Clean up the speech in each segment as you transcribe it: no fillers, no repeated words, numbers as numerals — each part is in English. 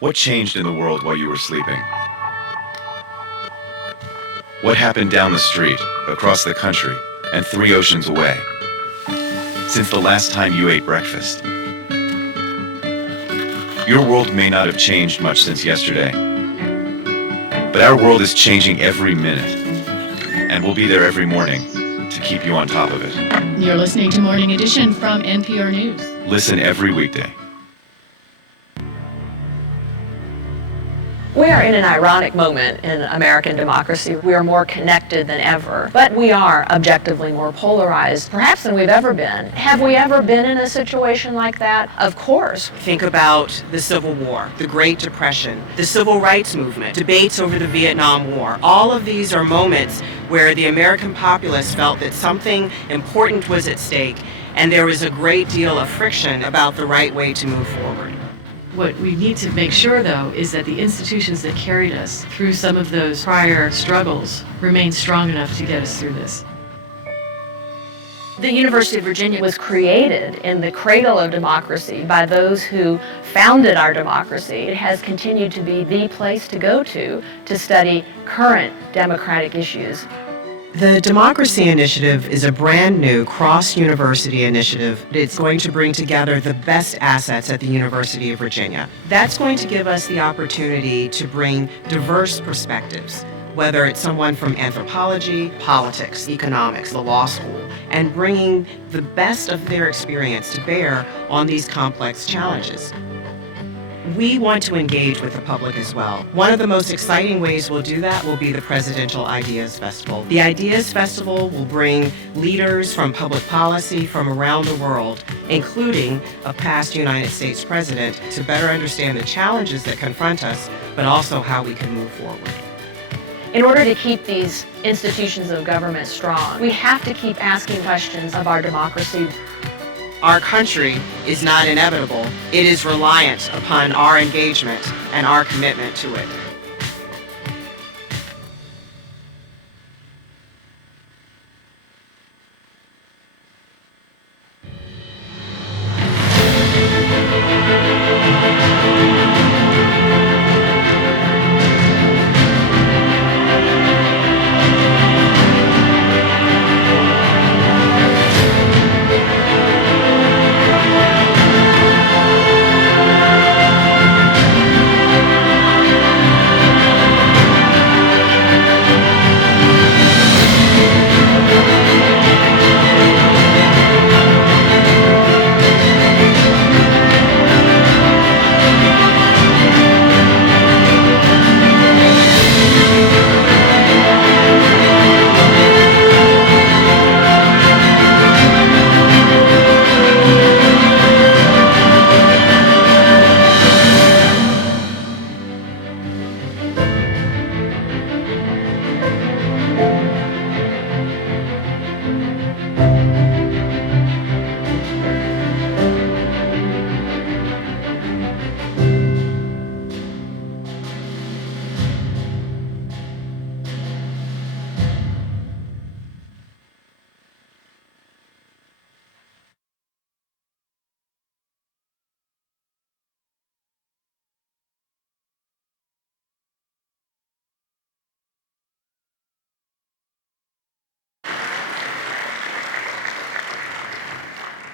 What changed in the world while you were sleeping? What happened down the street, across the country, and 3 oceans away? Since the last time you ate breakfast. Your world may not have changed much since yesterday, but our world is changing every minute, and we'll be there every morning to keep you on top of it. You're listening to Morning Edition from NPR News. Listen every weekday. We are in an ironic moment in American democracy. We are more connected than ever, but we are objectively more polarized, perhaps than we've ever been. Have we ever been in a situation like that? Of course. Think about the Civil War, the Great Depression, the Civil Rights Movement, debates over the Vietnam War. All of these are moments where the American populace felt that something important was at stake, and there was a great deal of friction about the right way to move forward. What we need to make sure, though, is that the institutions that carried us through some of those prior struggles remain strong enough to get us through this. The University of Virginia was created in the cradle of democracy by those who founded our democracy. It has continued to be the place to go to study current democratic issues. The Democracy Initiative is a brand new cross-university initiative. It's going to bring together the best assets at the University of Virginia. That's going to give us the opportunity to bring diverse perspectives, whether it's someone from anthropology, politics, economics, the law school, and bringing the best of their experience to bear on these complex challenges. We want to engage with the public as well. One of the most exciting ways we'll do that will be the Presidential Ideas Festival. The Ideas Festival will bring leaders from public policy from around the world, including a past United States president, to better understand the challenges that confront us, but also how we can move forward. In order to keep these institutions of government strong, we have to keep asking questions of our democracy. Our country is not inevitable. It is reliant upon our engagement and our commitment to it.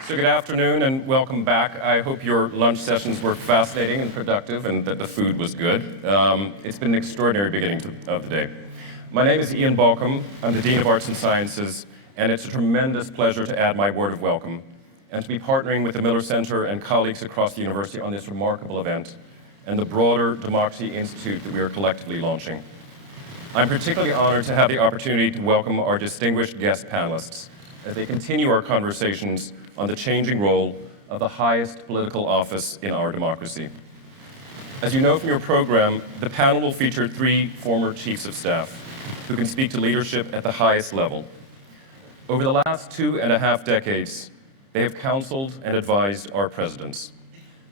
So good afternoon and welcome back. I hope your lunch sessions were fascinating and productive and that the food was good. It's been an extraordinary beginning of the day. My name is Ian Balcom. I'm the Dean of Arts and Sciences, and it's a tremendous pleasure to add my word of welcome and to be partnering with the Miller Center and colleagues across the university on this remarkable event and the broader Democracy Institute that we are collectively launching. I'm particularly honored to have the opportunity to welcome our distinguished guest panelists as they continue our conversations on the changing role of the highest political office in our democracy. As you know from your program, the panel will feature 3 former chiefs of staff who can speak to leadership at the highest level. Over the last 2.5 decades, they have counseled and advised our presidents,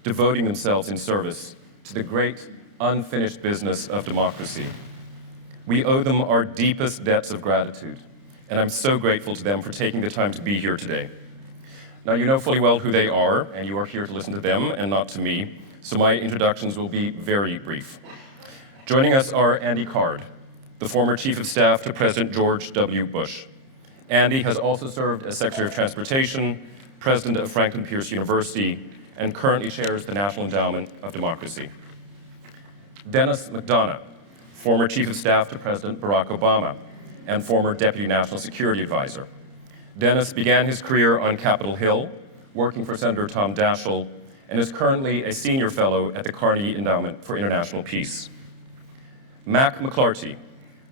devoting themselves in service to the great unfinished business of democracy. We owe them our deepest debts of gratitude, and I'm so grateful to them for taking the time to be here today. Now, you know fully well who they are, and you are here to listen to them and not to me. so my introductions will be very brief. Joining us are Andy Card, the former Chief of Staff to President George W. Bush. Andy has also served as Secretary of Transportation, President of Franklin Pierce University, and currently chairs the National Endowment of Democracy. Dennis McDonough, former Chief of Staff to President Barack Obama and former Deputy National Security Advisor. Dennis began his career on Capitol Hill, working for Senator Tom Daschle, and is currently a senior fellow at the Carnegie Endowment for International Peace. Mac McClarty,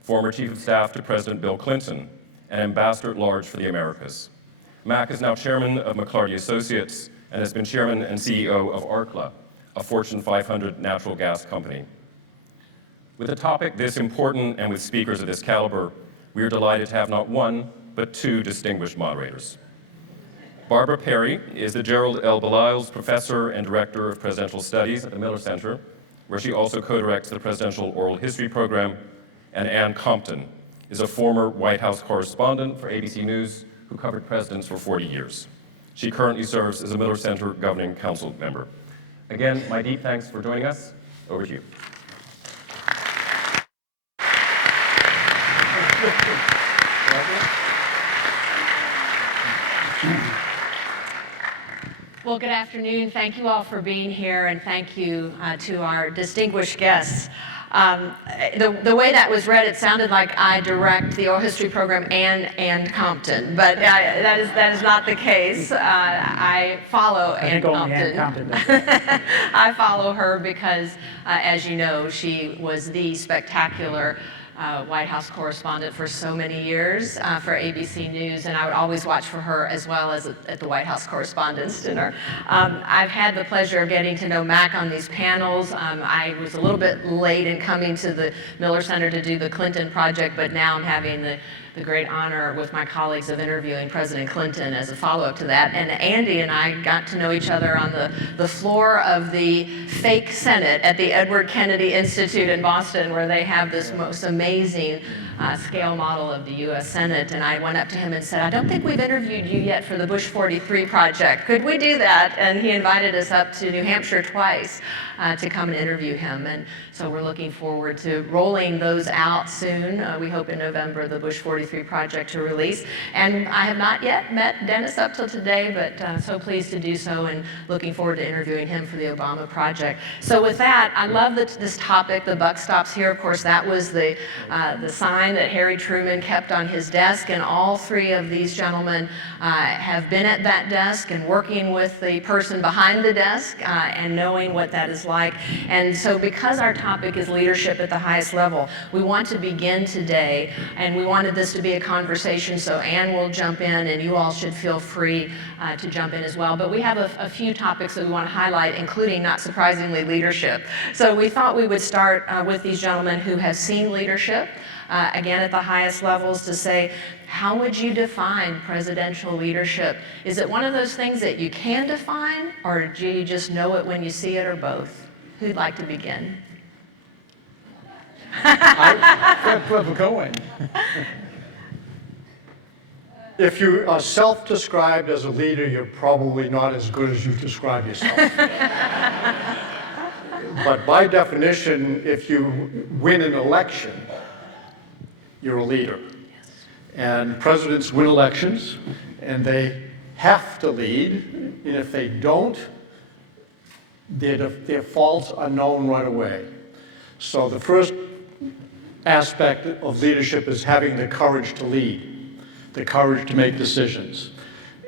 former Chief of Staff to President Bill Clinton and Ambassador at Large for the Americas. Mac is now chairman of McClarty Associates and has been chairman and CEO of Arkla, a Fortune 500 natural gas company. With a topic this important and with speakers of this caliber, we are delighted to have not one, but two distinguished moderators. Barbara Perry is the Gerald L. Beliles Professor and Director of Presidential Studies at the Miller Center, where she also co-directs the Presidential Oral History Program, and Ann Compton is a former White House correspondent for ABC News who covered presidents for 40 years. She currently serves as a Miller Center Governing Council member. Again, my deep thanks for joining us. Over to you. Well, good afternoon. Thank you all for being here, and thank you to our distinguished guests. The way that was read, it sounded like I direct the oral history program and Compton, but that is not the case. I follow Ann Compton. I follow her because, as you know, she was the spectacular White House correspondent for so many years for ABC News, and I would always watch for her as well as at the White House Correspondents' Dinner. I've had the pleasure of getting to know Mac on these panels. I was a little bit late in coming to the Miller Center to do the Clinton project, but now I'm having the great honor with my colleagues of interviewing President Clinton as a follow-up to that. And Andy and I got to know each other on the floor of the fake Senate at the Edward Kennedy Institute in Boston, where they have this most amazing scale model of the U.S. Senate. And I went up to him and said, I don't think we've interviewed you yet for the Bush 43 project. Could we do that? And he invited us up to New Hampshire twice to come and interview him. And so we're looking forward to rolling those out soon. We hope in November, the Bush 43 project to release. And I have not yet met Dennis up till today, but so pleased to do so and looking forward to interviewing him for the Obama project. So with that, I love this topic, the buck stops here. Of course, that was the sign that Harry Truman kept on his desk, and all three of these gentlemen have been at that desk and working with the person behind the desk and knowing what that is like. And so because our topic is leadership at the highest level, we want to begin today, and we wanted this to be a conversation, so Ann will jump in and you all should feel free to jump in as well. But we have a few topics that we want to highlight, including, not surprisingly, leadership. So we thought we would start with these gentlemen who have seen leadership, again at the highest levels, to say, how would you define presidential leadership? Is it one of those things that you can define, or do you just know it when you see it, or both? Who'd like to begin? Where we're going. If you are self-described as a leader, you're probably not as good as you describe yourself. But by definition, if you win an election, you're a leader. And presidents win elections, and they have to lead, and if they don't, their faults are known right away. So the first aspect of leadership is having the courage to lead, the courage to make decisions.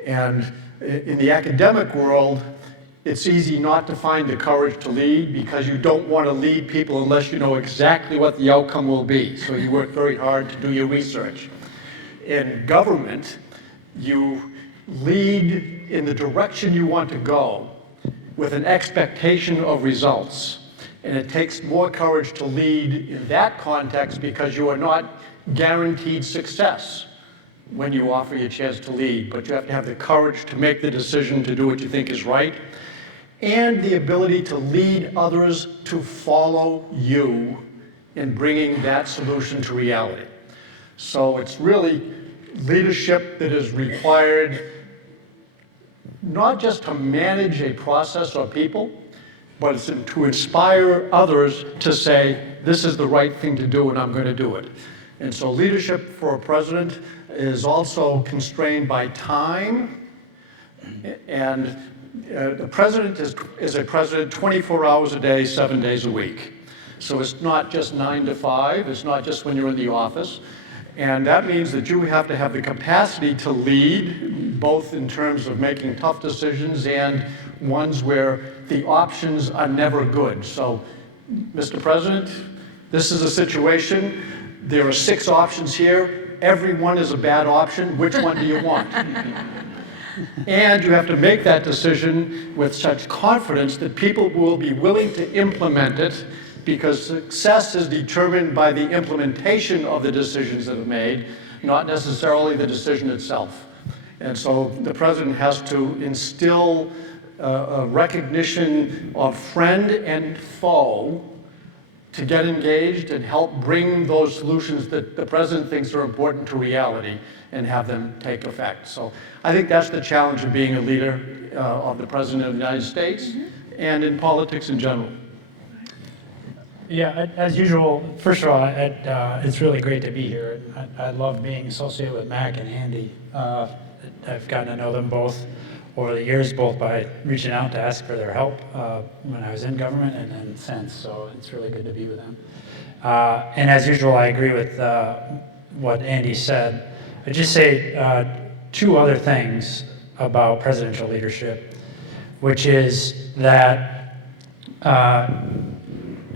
And in the academic world, it's easy not to find the courage to lead because you don't want to lead people unless you know exactly what the outcome will be. So you work very hard to do your research. In government, you lead in the direction you want to go with an expectation of results. And it takes more courage to lead in that context because you are not guaranteed success when you offer your chance to lead, but you have to have the courage to make the decision to do what you think is right, and the ability to lead others to follow you in bringing that solution to reality. So it's really leadership that is required not just to manage a process or people, but it's to inspire others to say, this is the right thing to do and I'm going to do it. And so leadership for a president is also constrained by time, and the president is a president 24 hours a day, 7 days a week. So it's not just 9 to 5, it's not just when you're in the office. And that means that you have to have the capacity to lead, both in terms of making tough decisions and ones where the options are never good. So, Mr. President, this is a situation, there are 6 options here, every one is a bad option, which one do you want? And you have to make that decision with such confidence that people will be willing to implement it, because success is determined by the implementation of the decisions that are made, not necessarily the decision itself. And so the president has to instill a recognition of friend and foe to get engaged and help bring those solutions that the president thinks are important to reality and have them take effect. So I think that's the challenge of being a leader of the President of the United States and in politics in general. Yeah, as usual, first of all, it's really great to be here. I love being associated with Mac and Andy. I've gotten to know them both over the years, both by reaching out to ask for their help when I was in government and then since, so it's really good to be with them. And as usual, I agree with what Andy said. I'd just say 2 other things about presidential leadership, which is that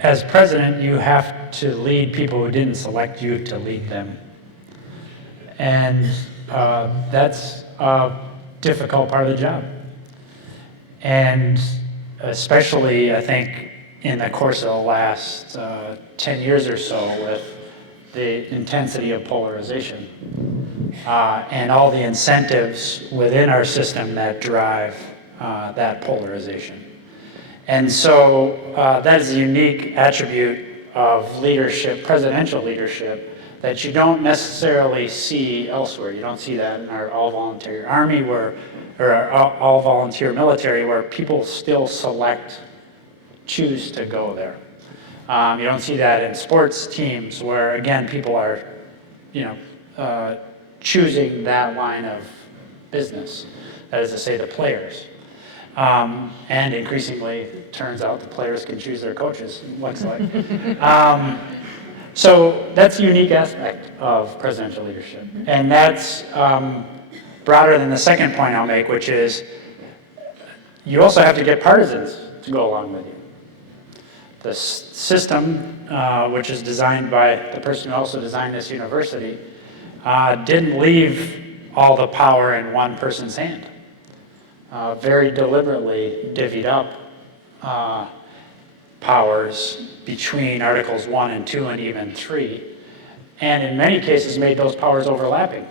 as president, you have to lead people who didn't select you to lead them. And that's a difficult part of the job. And especially, I think, in the course of the last 10 years or so with the intensity of polarization and all the incentives within our system that drive that polarization. And so that is a unique attribute of leadership, presidential leadership, that you don't necessarily see elsewhere. You don't see that in our all-volunteer army or our all-volunteer military, where people still choose to go there. You don't see that in sports teams where, again, people are, choosing that line of business. That is to say, the players. And increasingly, it turns out the players can choose their coaches, it looks like. So that's a unique aspect of presidential leadership. And that's broader than the second point I'll make, which is you also have to get partisans to go along with you. The system, which is designed by the person who also designed this university, didn't leave all the power in one person's hand. Very deliberately divvied up powers between Articles 1 and 2 and even 3, and in many cases made those powers overlapping,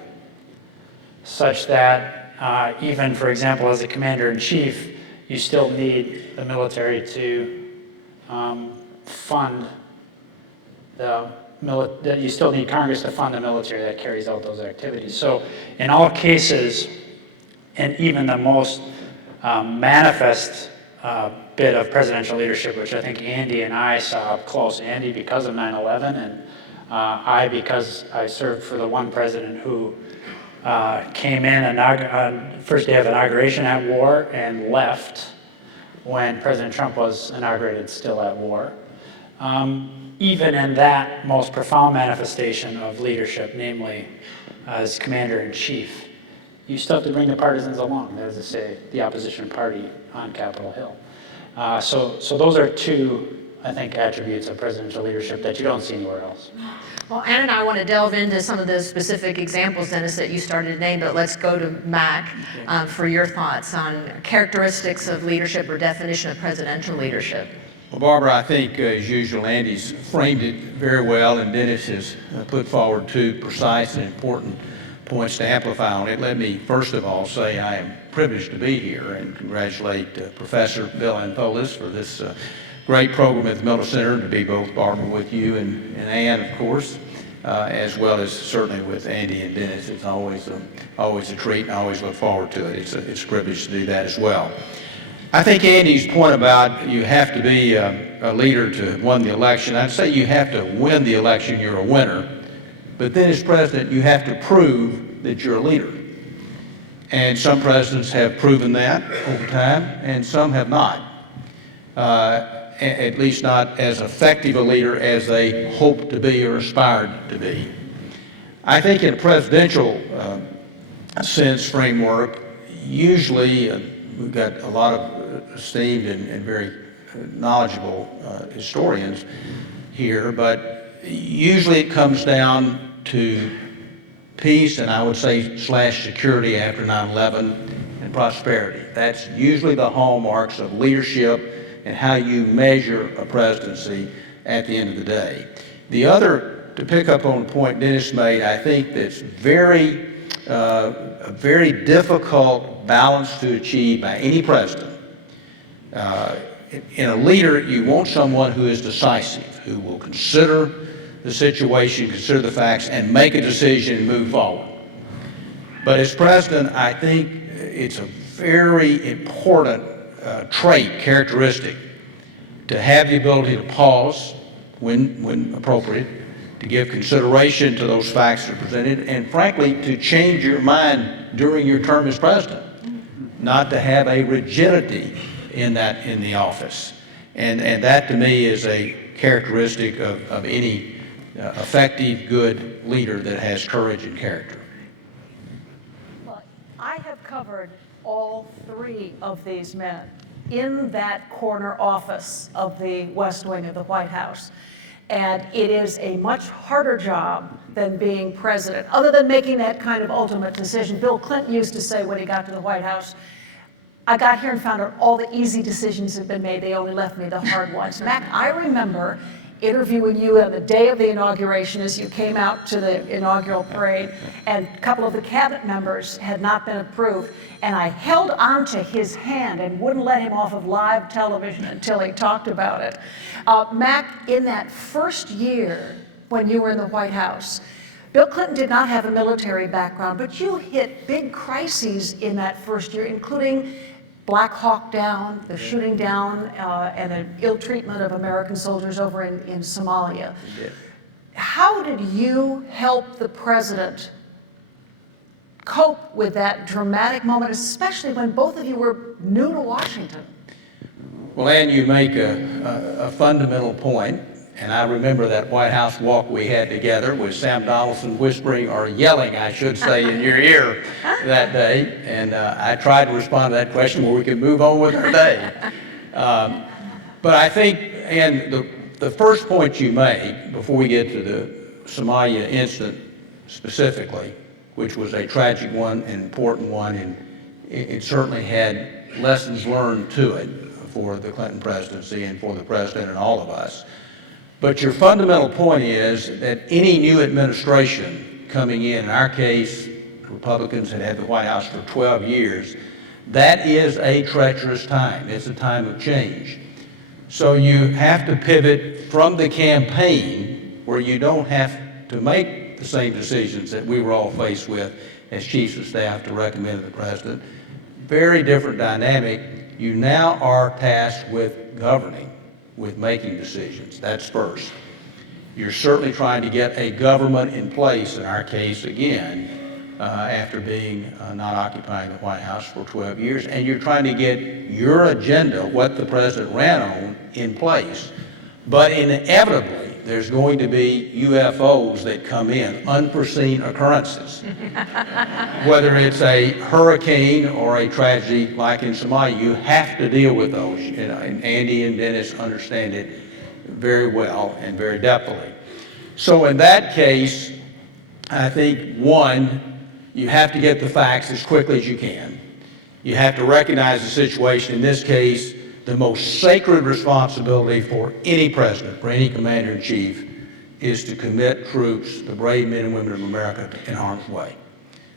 such that even, for example, as a commander-in-chief, you still need the military to fund you still need Congress to fund the military that carries out those activities. So in all cases, and even the most manifest bit of presidential leadership, which I think Andy and I saw up close. Andy because of 9/11, and I because I served for the one president who came in on first day of inauguration at war and left when President Trump was inaugurated still at war. Even in that most profound manifestation of leadership, namely as commander-in-chief, you still have to bring the partisans along, that is to say, the opposition party on Capitol Hill. So those are 2, I think, attributes of presidential leadership that you don't see anywhere else. Well, Ann and I want to delve into some of those specific examples, Dennis, that you started to name, but let's go to Mac for your thoughts on characteristics of leadership or definition of presidential leadership. Well, Barbara, I think, as usual, Andy's framed it very well, and Dennis has put forward 2 precise and important points to amplify on it. Let me first of all say I am privileged to be here and congratulate Professor Bill Antholis for this great program at the Miller Center, to be both, Barbara, with you and Ann, of course, as well as certainly with Andy and Dennis. It's always a treat, and I always look forward to it. It's a privilege to do that as well. I think Andy's point about you have to be a leader to have won the election, I'd say you have to win the election, you're a winner. But then as president, you have to prove that you're a leader. And some presidents have proven that over time, and some have not. At least not as effective a leader as they hoped to be or aspired to be. I think in a presidential sense framework, usually we've got a lot of esteemed and very knowledgeable historians here, but usually it comes down to peace, and I would say /security after 9/11, and prosperity. That's usually the hallmarks of leadership and how you measure a presidency at the end of the day. The other, to pick up on the point Dennis made, I think that's a very difficult balance to achieve by any president. In a leader, you want someone who is decisive, who will consider the situation, consider the facts, and make a decision and move forward. But as president, I think it's a very important trait, characteristic, to have the ability to pause when appropriate, to give consideration to those facts that are presented, and frankly, to change your mind during your term as president, not to have a rigidity in the office. And that to me is a characteristic of any effective, good leader that has courage and character. Well, I have covered all three of these men in that corner office of the West Wing of the White House. And it is a much harder job than being president, other than making that kind of ultimate decision. Bill Clinton used to say when he got to the White House, I got here and found out all the easy decisions had been made. They only left me the hard ones. Mac, I remember interviewing you on the day of the inauguration as you came out to the inaugural parade, and a couple of the cabinet members had not been approved, and I held onto his hand and wouldn't let him off of live television until he talked about it. Mac, in that first year when you were in the White House, Bill Clinton did not have a military background, but you hit big crises in that first year, including Black Hawk Down, the shooting down and the ill treatment of American soldiers over in Somalia. How did you help the president cope with that dramatic moment, especially when both of you were new to Washington? Well, Ann, you make a fundamental point, and I remember that White House walk we had together with Sam Donaldson whispering, or yelling, I should say, in your ear that day, and I tried to respond to that question where we could move on with our day. But I think, and the first point you made, before we get to the Somalia incident specifically, which was a tragic one, an important one, and it certainly had lessons learned to it for the Clinton presidency and for the president and all of us. But your fundamental point is that any new administration coming in our case, Republicans had had the White House for 12 years, that is a treacherous time. It's a time of change. So you have to pivot from the campaign, where you don't have to make the same decisions that we were all faced with as chiefs of staff to recommend to the president. Very different dynamic. You now are tasked with governing, with making decisions. That's first. You're certainly trying to get a government in place, in our case again, after being not occupying the White House for 12 years, and you're trying to get your agenda, what the president ran on, in place. But inevitably, there's going to be UFOs that come in, unforeseen occurrences. Whether it's a hurricane or a tragedy like in Somalia, you have to deal with those. And Andy and Dennis understand it very well and very depthfully. So in that case, I think, one, you have to get the facts as quickly as you can. You have to recognize the situation. In this case, the most sacred responsibility for any president, for any commander-in-chief, is to commit troops, the brave men and women of America, in harm's way.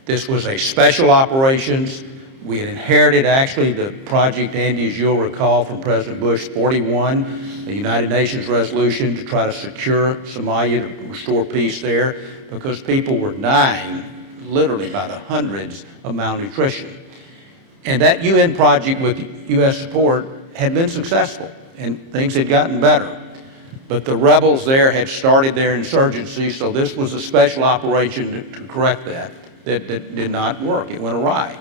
This was a special operations. We had inherited, actually, the project, Andy, as you'll recall, from President Bush 41, the United Nations resolution to try to secure Somalia, to restore peace there, because people were dying, literally by the hundreds, of malnutrition. And that UN project with U.S. support had been successful, and things had gotten better. But the rebels there had started their insurgency, so this was a special operation to correct that did not work. It went awry.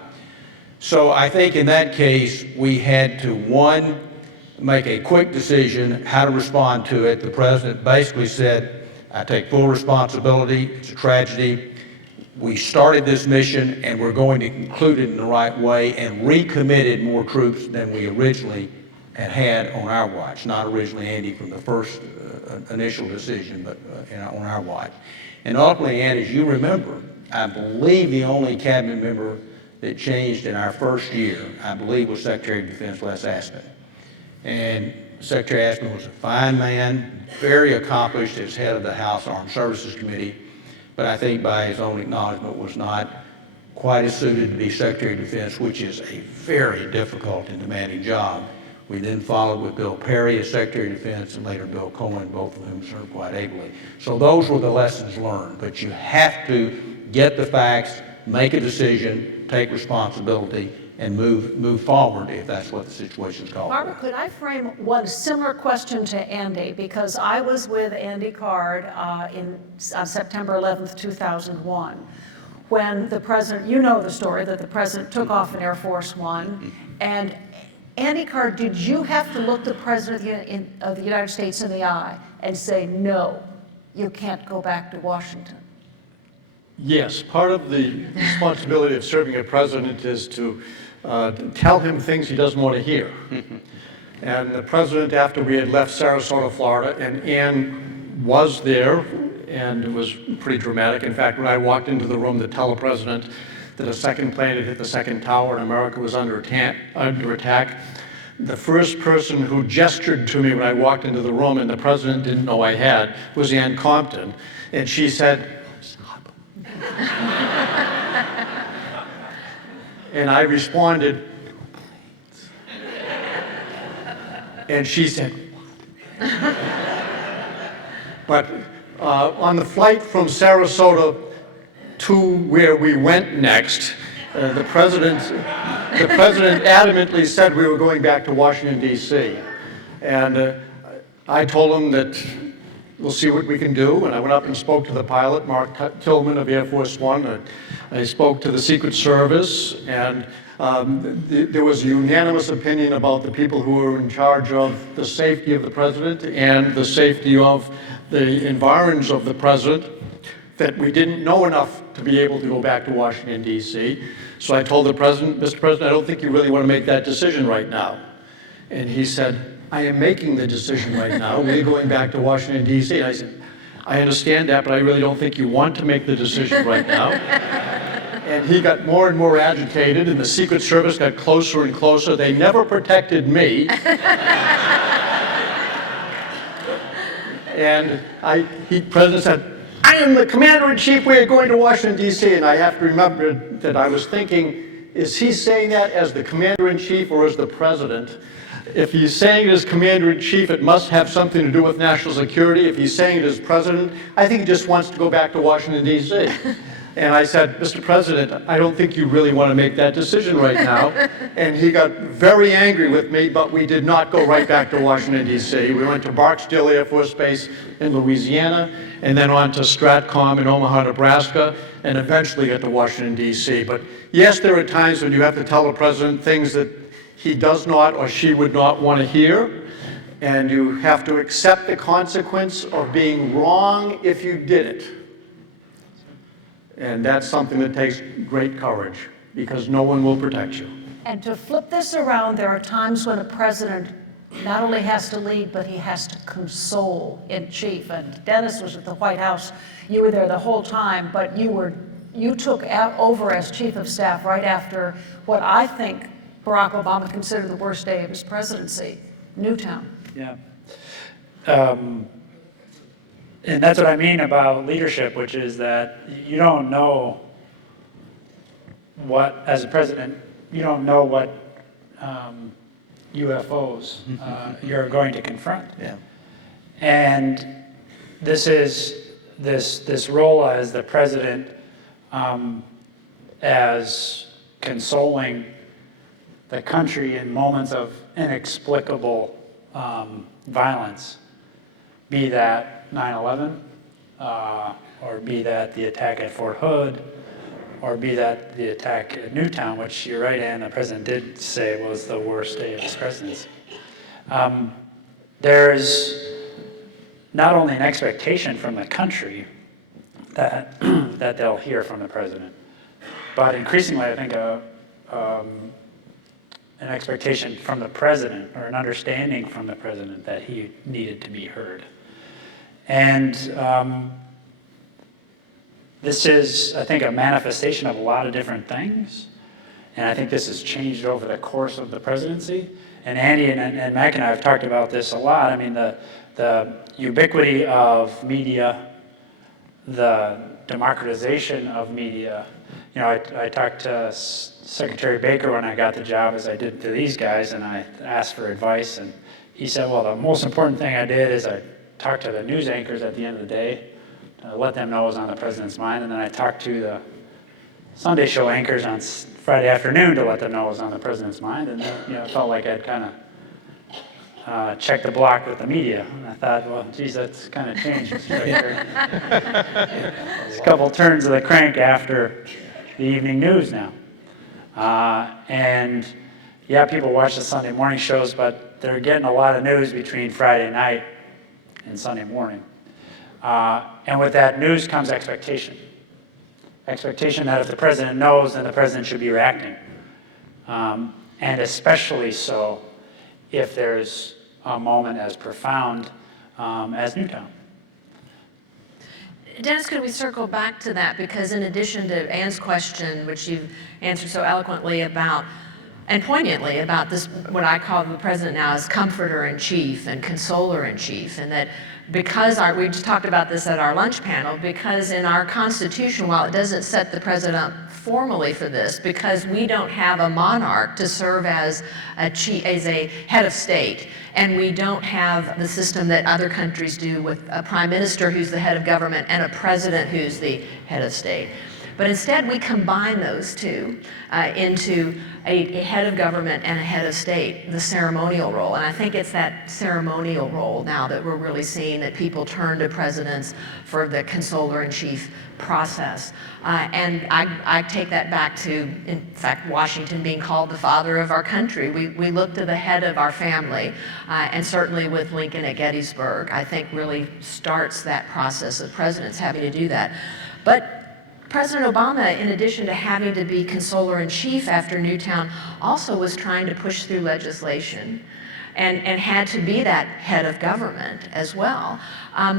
So I think in that case, we had to, one, make a quick decision how to respond to it. The president basically said, I take full responsibility, it's a tragedy. We started this mission and we're going to conclude it in the right way, and recommitted more troops than we originally had on our watch. Not originally, Andy, from the first initial decision, but on our watch. And ultimately, Andy, as you remember, I believe the only cabinet member that changed in our first year, I believe, was Secretary of Defense Les Aspin. And Secretary Aspin was a fine man, very accomplished as head of the House Armed Services Committee, but I think by his own acknowledgement was not quite as suited to be Secretary of Defense, which is a very difficult and demanding job. We then followed with Bill Perry as Secretary of Defense, and later Bill Cohen, both of whom served quite ably. So those were the lessons learned, but you have to get the facts, make a decision, take responsibility, and move forward if that's what the situation's called. Barbara, could I frame one similar question to Andy? Because I was with Andy Card on September 11th, 2001, when the president, you know the story, that the president took off in Air Force One. And Andy Card, did you have to look the president of the United States in the eye and say, no, you can't go back to Washington? Yes, part of the responsibility of serving a president is to tell him things he doesn't want to hear. And the president, after we had left Sarasota, Florida, and Ann was there, and it was pretty dramatic. In fact, when I walked into the room to tell the president that a second plane had hit the second tower and America was under attack, the first person who gestured to me when I walked into the room, and the president didn't know I had, was Ann Compton. And she said, "Stop." And I responded, and she said, but on the flight from Sarasota to where we went next, the president adamantly said we were going back to Washington, D.C. And I told him that we'll see what we can do. And I went up and spoke to the pilot, Mark Tillman of Air Force One. I spoke to the Secret Service, and there was a unanimous opinion about the people who were in charge of the safety of the president and the safety of the environs of the president, that we didn't know enough to be able to go back to Washington, D.C. So I told the president, Mr. President, I don't think you really want to make that decision right now. And he said, I am making the decision right now. We're going back to Washington, D.C. And I said, I understand that, but I really don't think you want to make the decision right now. And he got more and more agitated, and the Secret Service got closer and closer. They never protected me. And the president said, I am the commander-in-chief, we are going to Washington, D.C. And I have to remember that I was thinking, is he saying that as the commander-in-chief or as the president? If he's saying it as commander-in-chief, it must have something to do with national security. If he's saying it as president, I think he just wants to go back to Washington, D.C. And I said, Mr. President, I don't think you really want to make that decision right now. And he got very angry with me, but we did not go right back to Washington, D.C. We went to Barksdale Air Force Base in Louisiana, and then on to Stratcom in Omaha, Nebraska, and eventually get to Washington, D.C. But yes, there are times when you have to tell the president things that he does not or she would not want to hear, and you have to accept the consequence of being wrong if you did it. And that's something that takes great courage, because no one will protect you. And to flip this around, there are times when a president not only has to lead, but he has to console in chief. And Dennis was at the White House. You were there the whole time, but you took over as chief of staff right after what I think Barack Obama considered the worst day of his presidency, Newtown. Yeah. And that's what I mean about leadership, which is that you don't know what, as a president, you don't know what UFOs you're going to confront. Yeah. And this role as the president, as consoling the country in moments of inexplicable violence, be that 9/11, or be that the attack at Fort Hood, or be that the attack at Newtown, which you're right, Ann, the president did say was the worst day of his presidency. There's not only an expectation from the country that, that they'll hear from the president, but increasingly, I think, an expectation from the president, or an understanding from the president that he needed to be heard. And this is, I think, a manifestation of a lot of different things. And I think this has changed over the course of the presidency. And Andy and Mac and I have talked about this a lot. I mean, the ubiquity of media, the democratization of media. You know, I talked to Secretary Baker when I got the job, as I did to these guys, and I asked for advice. And he said, well, the most important thing I did is I talked to the news anchors at the end of the day to let them know what was on the president's mind. And then I talked to the Sunday show anchors on Friday afternoon to let them know what was on the president's mind. And then, it felt like I'd kind of checked the block with the media. And I thought, well, geez, that's kind of changed. It's a couple turns of the crank after the evening news now. And yeah, people watch the Sunday morning shows, but they're getting a lot of news between Friday night and Sunday morning. And with that news comes expectation. Expectation that if the president knows, then the president should be reacting. And especially so if there's a moment as profound as Newtown. Dennis, could we circle back to that? Because in addition to Ann's question, which you've answered so eloquently about, and poignantly about this, what I call the president now as comforter in chief and consoler in chief, and that because we just talked about this at our lunch panel, because in our Constitution, while it doesn't set the president up formally for this, because we don't have a monarch to serve as a head of state, and we don't have the system that other countries do with a prime minister who's the head of government and a president who's the head of state. But instead, we combine those two into a head of government and a head of state, the ceremonial role. And I think it's that ceremonial role now that we're really seeing that people turn to presidents for the consoler-in-chief process. And I take that back to, in fact, Washington being called the father of our country. We look to the head of our family, and certainly with Lincoln at Gettysburg, I think really starts that process of presidents having to do that. But President Obama, in addition to having to be consoler-in-chief after Newtown, also was trying to push through legislation and had to be that head of government as well.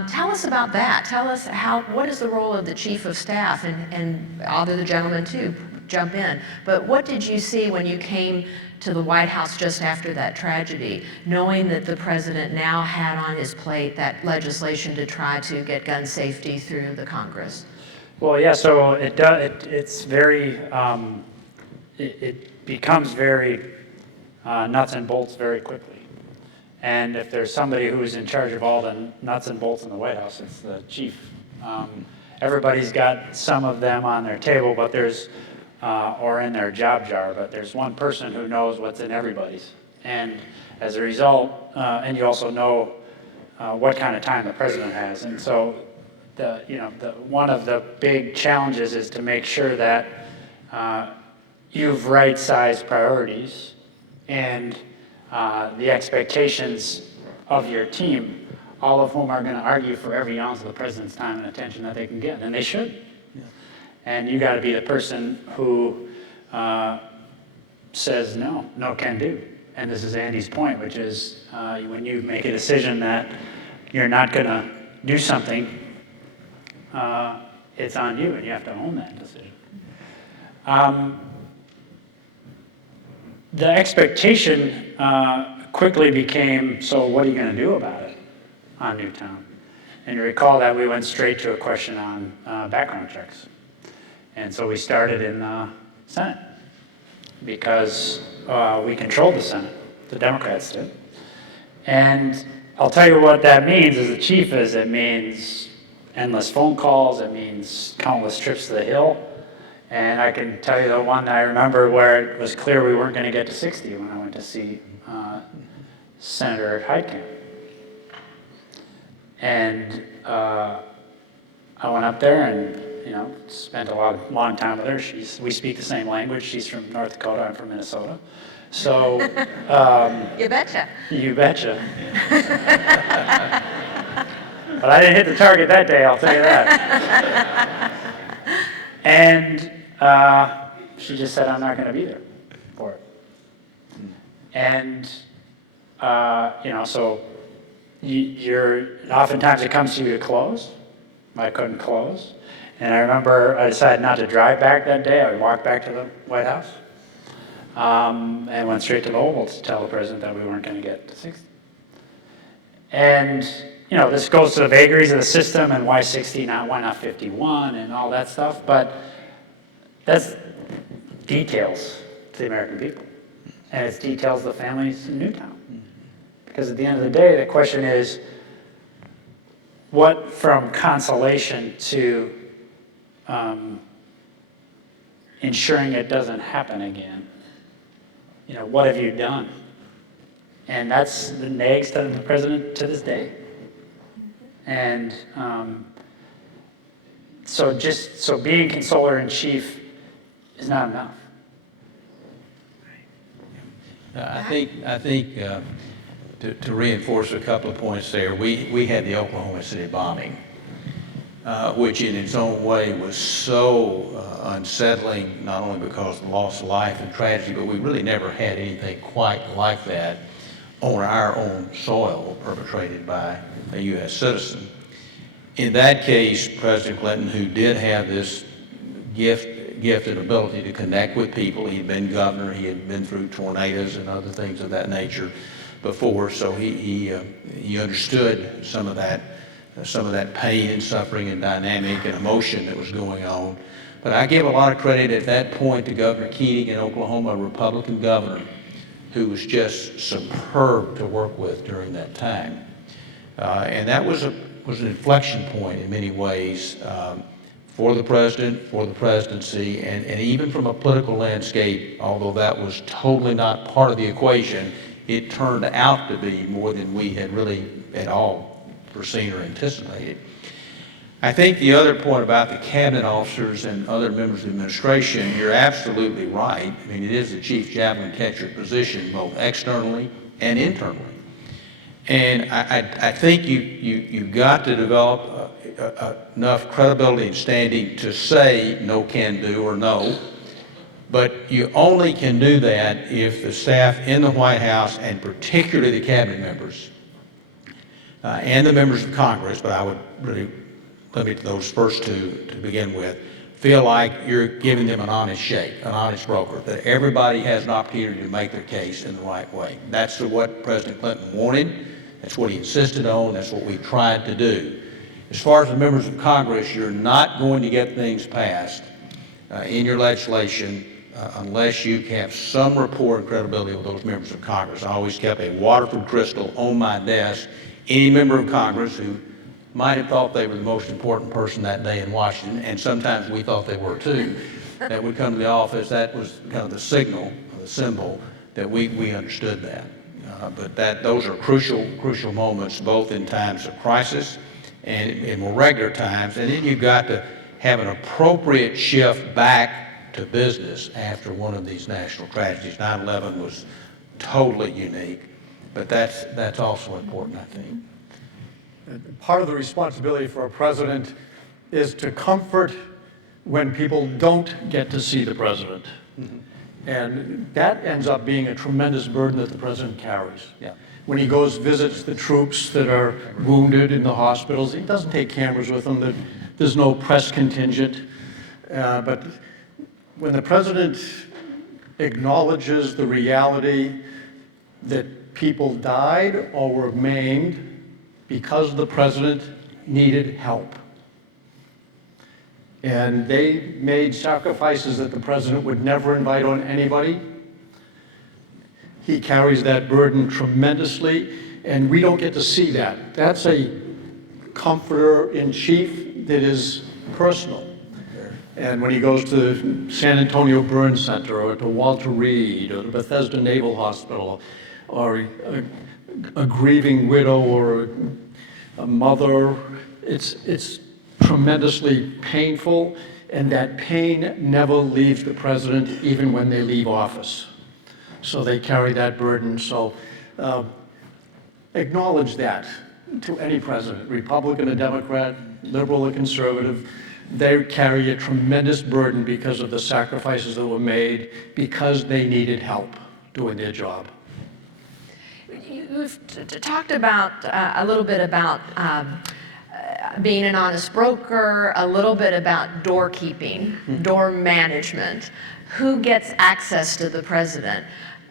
Tell us about that. Tell us what is the role of the chief of staff, and other gentlemen too, jump in. But what did you see when you came to the White House just after that tragedy, knowing that the president now had on his plate that legislation to try to get gun safety through the Congress? Well, yeah, so it's very, it becomes very nuts and bolts very quickly. And if there's somebody who's in charge of all the nuts and bolts in the White House, it's the chief. Everybody's got some of them on their table, but there's, or in their job jar, but there's one person who knows what's in everybody's. And as a result, and you also know what kind of time the president has. And so one of the big challenges is to make sure that you've right-sized priorities and the expectations of your team, all of whom are going to argue for every ounce of the president's time and attention that they can get, and they should. Yeah. And you got to be the person who says no can do. And this is Andy's point, which is when you make a decision that you're not going to do something, it's on you, and you have to own that decision. The expectation quickly became, so what are you going to do about it on Newtown? And you recall that we went straight to a question on background checks. And so we started in the Senate because we controlled the Senate. The Democrats did. And I'll tell you what that means as the chief it means endless phone calls, it means countless trips to the Hill, And I can tell you the one that I remember where it was clear we weren't going to get to 60 when I went to see Senator Heitkamp. And I went up there and, spent a long time with her. We speak the same language. She's from North Dakota. I'm from Minnesota. So. You betcha. You betcha. But I didn't hit the target that day, I'll tell you that. And she just said, I'm not going to be there for it. And, so oftentimes it comes to you to close. I couldn't close. And I remember I decided not to drive back that day. I walked back to the White House and went straight to the Oval to tell the president that we weren't going to get to 60. And, this goes to the vagaries of the system and why 60, why not 51 and all that stuff. But that's details to the American people. And it's details to the families in Newtown. Because at the end of the day, the question is, what from consolation to ensuring it doesn't happen again? What have you done? And that's the nags to the president to this day. And so being consoler-in-chief is not enough. I think to reinforce a couple of points there, we had the Oklahoma City bombing, which in its own way was so unsettling, not only because of the loss of life and tragedy, but we really never had anything quite like that on our own soil perpetrated by a U.S. citizen. In that case, President Clinton, who did have this gifted ability to connect with people, he'd been governor, he had been through tornadoes and other things of that nature before, so he understood some of that pain and suffering and dynamic and emotion that was going on. But I give a lot of credit at that point to Governor Keating in Oklahoma, a Republican governor, who was just superb to work with during that time. And that was an inflection point in many ways for the president, for the presidency, and even from a political landscape, although that was totally not part of the equation, it turned out to be more than we had really at all foreseen or anticipated. I think the other point about the cabinet officers and other members of the administration, you're absolutely right. I mean, it is the chief javelin catcher position, both externally and internally. And I think you've got to develop enough credibility and standing to say no can do or no. But you only can do that if the staff in the White House, and particularly the cabinet members, and the members of Congress, but I would really limit to those first two to begin with, feel like you're giving them an honest shake, an honest broker, that everybody has an opportunity to make their case in the right way. That's what President Clinton wanted. That's what he insisted on. That's what we tried to do. As far as the members of Congress, you're not going to get things passed in your legislation unless you have some rapport and credibility with those members of Congress. I always kept a Waterford crystal on my desk. Any member of Congress who might have thought they were the most important person that day in Washington, and sometimes we thought they were too, that would come to the office, that was kind of the signal, the symbol, that we understood that. But those are crucial moments, both in times of crisis and in more regular times. And then you've got to have an appropriate shift back to business after one of these national tragedies. 9/11 was totally unique, but that's also important, I think. Part of the responsibility for a president is to comfort when people don't get to see the president. Mm-hmm. And that ends up being a tremendous burden that the president carries. Yeah. When he goes, visits the troops that are wounded in the hospitals, he doesn't take cameras with him. There's no press contingent. But when the president acknowledges the reality that people died or were maimed because the president needed help, and they made sacrifices that the president would never invite on anybody, he carries that burden tremendously, and we don't get to see that. That's a comforter-in-chief that is personal. And when he goes to the San Antonio Burn Center or to Walter Reed or the Bethesda Naval Hospital or a grieving widow or a mother, it's tremendously painful, and that pain never leaves the president even when they leave office. So they carry that burden. So acknowledge that to any president, Republican or Democrat, liberal or conservative. They carry a tremendous burden because of the sacrifices that were made, because they needed help doing their job. You've talked about a little bit about being an honest broker, a little bit about doorkeeping, door management. Who gets access to the president?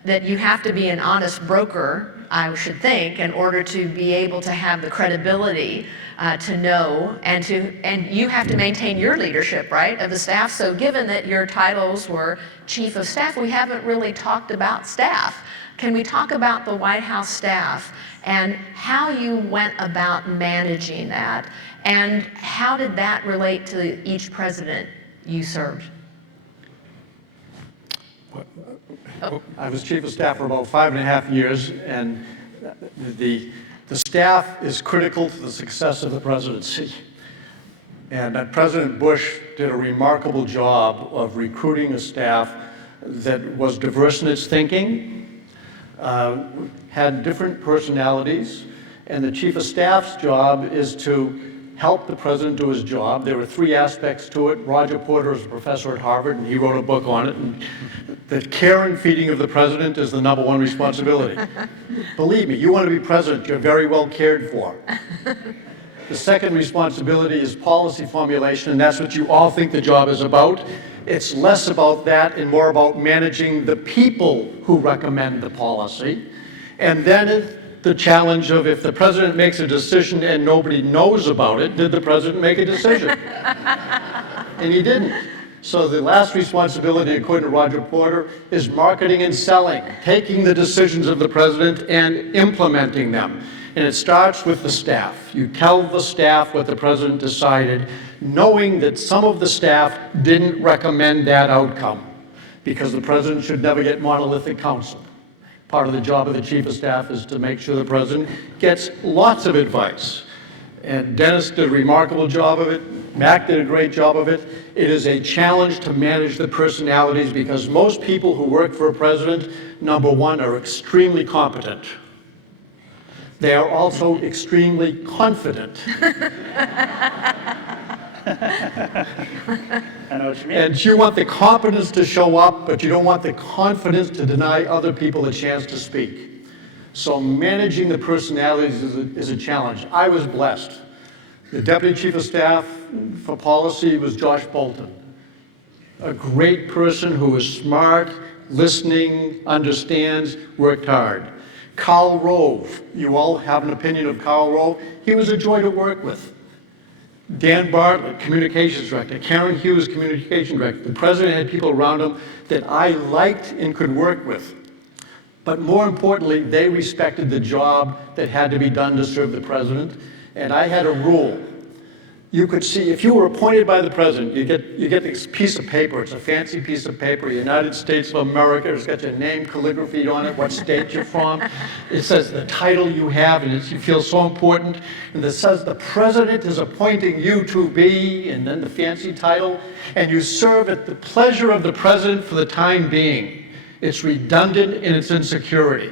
That you have to be an honest broker, I should think, in order to be able to have the credibility to know, and you have to maintain your leadership, right, of the staff. So given that your titles were chief of staff, we haven't really talked about staff. Can we talk about the White House staff and how you went about managing that, and how did that relate to each president you served? I was chief of staff for about 5.5 years, and the staff is critical to the success of the presidency. And President Bush did a remarkable job of recruiting a staff that was diverse in its thinking, had different personalities, and the chief of staff's job is to help the president do his job. There were 3 aspects to it. Roger Porter is a professor at Harvard, and he wrote a book on it. And the care and feeding of the president is the #1 responsibility. Believe me, you want to be president, you're very well cared for. The second responsibility is policy formulation, and that's what you all think the job is about. It's less about that and more about managing the people who recommend the policy. And then the challenge of, if the president makes a decision and nobody knows about it, did the president make a decision? And he didn't. So the last responsibility, according to Roger Porter, is marketing and selling, taking the decisions of the president and implementing them. And it starts with the staff. You tell the staff what the president decided, knowing that some of the staff didn't recommend that outcome, because the president should never get monolithic counsel. Part of the job of the chief of staff is to make sure the president gets lots of advice. And Dennis did a remarkable job of it. Mac did a great job of it. It is a challenge to manage the personalities, because most people who work for a president, #1, are extremely competent. They are also extremely confident. I know what you mean. And you want the competence to show up, but you don't want the confidence to deny other people a chance to speak. So managing the personalities is a challenge. I was blessed. The deputy chief of staff for policy was Josh Bolton, a great person who is smart, listening, understands, worked hard. Karl Rove, you all have an opinion of Karl Rove. He was a joy to work with. Dan Bartlett, communications director. Karen Hughes, communication director. The president had people around him that I liked and could work with. But more importantly, they respected the job that had to be done to serve the president. And I had a rule. You could see, if you were appointed by the president, you get this piece of paper. It's a fancy piece of paper, United States of America. It's got your name calligraphied on it, what state you're from. It says the title you have, and you feel so important. And it says the president is appointing you to be, and then the fancy title, and you serve at the pleasure of the president for the time being. It's redundant in its insecurity.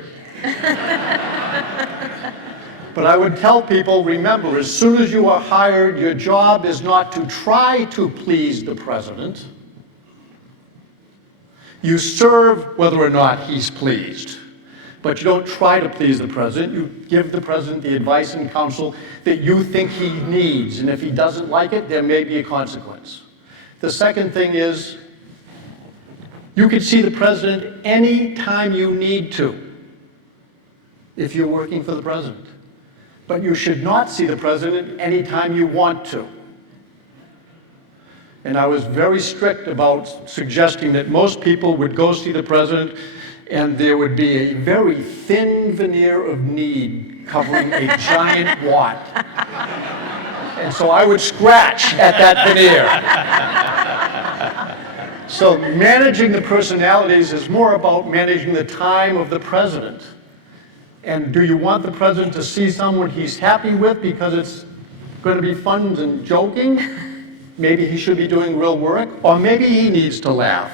But I would tell people, remember, as soon as you are hired, your job is not to try to please the president. You serve whether or not he's pleased. But you don't try to please the president. You give the president the advice and counsel that you think he needs. And if he doesn't like it, there may be a consequence. The second thing is, you can see the president anytime you need to, if you're working for the president. But you should not see the president anytime you want to. And I was very strict about suggesting that most people would go see the president, and there would be a very thin veneer of need covering a giant wart. And so I would scratch at that veneer. So managing the personalities is more about managing the time of the president. And do you want the president to see someone he's happy with because it's going to be fun and joking? Maybe he should be doing real work, or maybe he needs to laugh.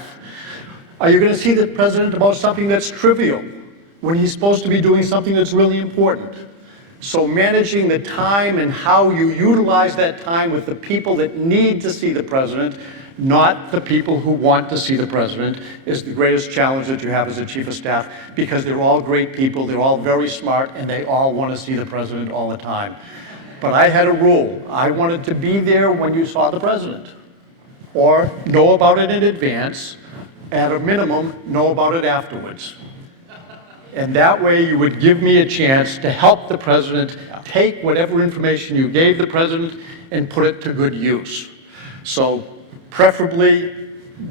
Are you going to see the president about something that's trivial when he's supposed to be doing something that's really important? So managing the time and how you utilize that time with the people that need to see the president, not the people who want to see the president, is the greatest challenge that you have as a chief of staff, because they're all great people, they're all very smart, and they all want to see the president all the time. But I had a rule. I wanted to be there when you saw the president, or know about it in advance, at a minimum, know about it afterwards. And that way you would give me a chance to help the president take whatever information you gave the president and put it to good use. So preferably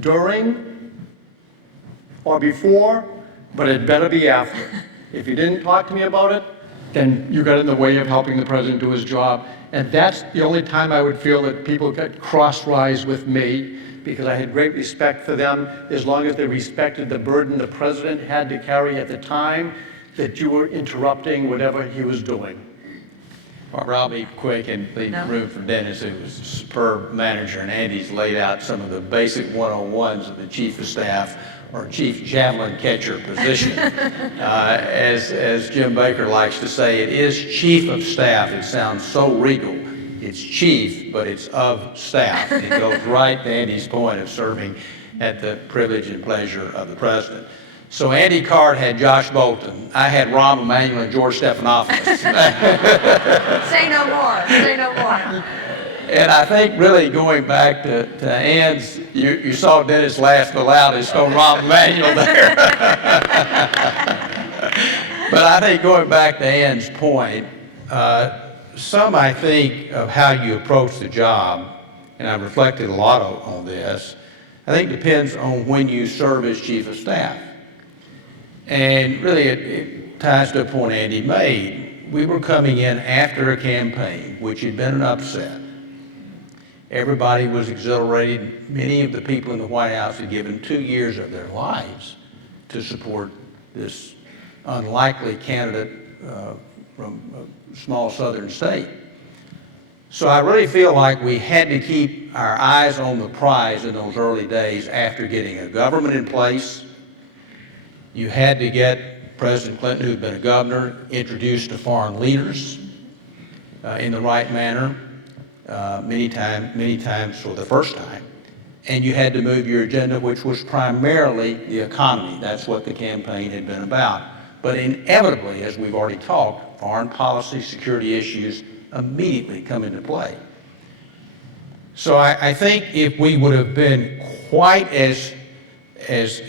during or before, but it better be after. If you didn't talk to me about it, then you got in the way of helping the president do his job. And that's the only time I would feel that people got crosswise with me, because I had great respect for them as long as they respected the burden the president had to carry at the time that you were interrupting whatever he was doing. Barbara, I'll be quick and leave room for Dennis, who was a superb manager, and Andy's laid out some of the basic 101s of the chief of staff or chief javelin catcher position. As Jim Baker likes to say, it is chief of staff. It sounds so regal. It's chief, but it's of staff. It goes right to Andy's point of serving at the privilege and pleasure of the president. So Andy Card had Josh Bolton. I had Rahm Emanuel and George Stephanopoulos. Say no more, say no more. And I think really going back to Ann's, you saw Dennis laugh the loudest on Rahm Emanuel there. But I think going back to Ann's point, some I think of how you approach the job, and I've reflected a lot on this, I think depends on when you serve as chief of staff. And really it ties to a point Andy made. We were coming in after a campaign, which had been an upset. Everybody was exhilarated. Many of the people in the White House had given 2 years of their lives to support this unlikely candidate from a small southern state. So I really feel like we had to keep our eyes on the prize in those early days after getting a government in place. You had to get President Clinton, who'd been a governor, introduced to foreign leaders in the right manner, many times for the first time. And you had to move your agenda, which was primarily the economy. That's what the campaign had been about. But inevitably, as we've already talked, foreign policy, security issues immediately come into play. So I think if we would have been quite as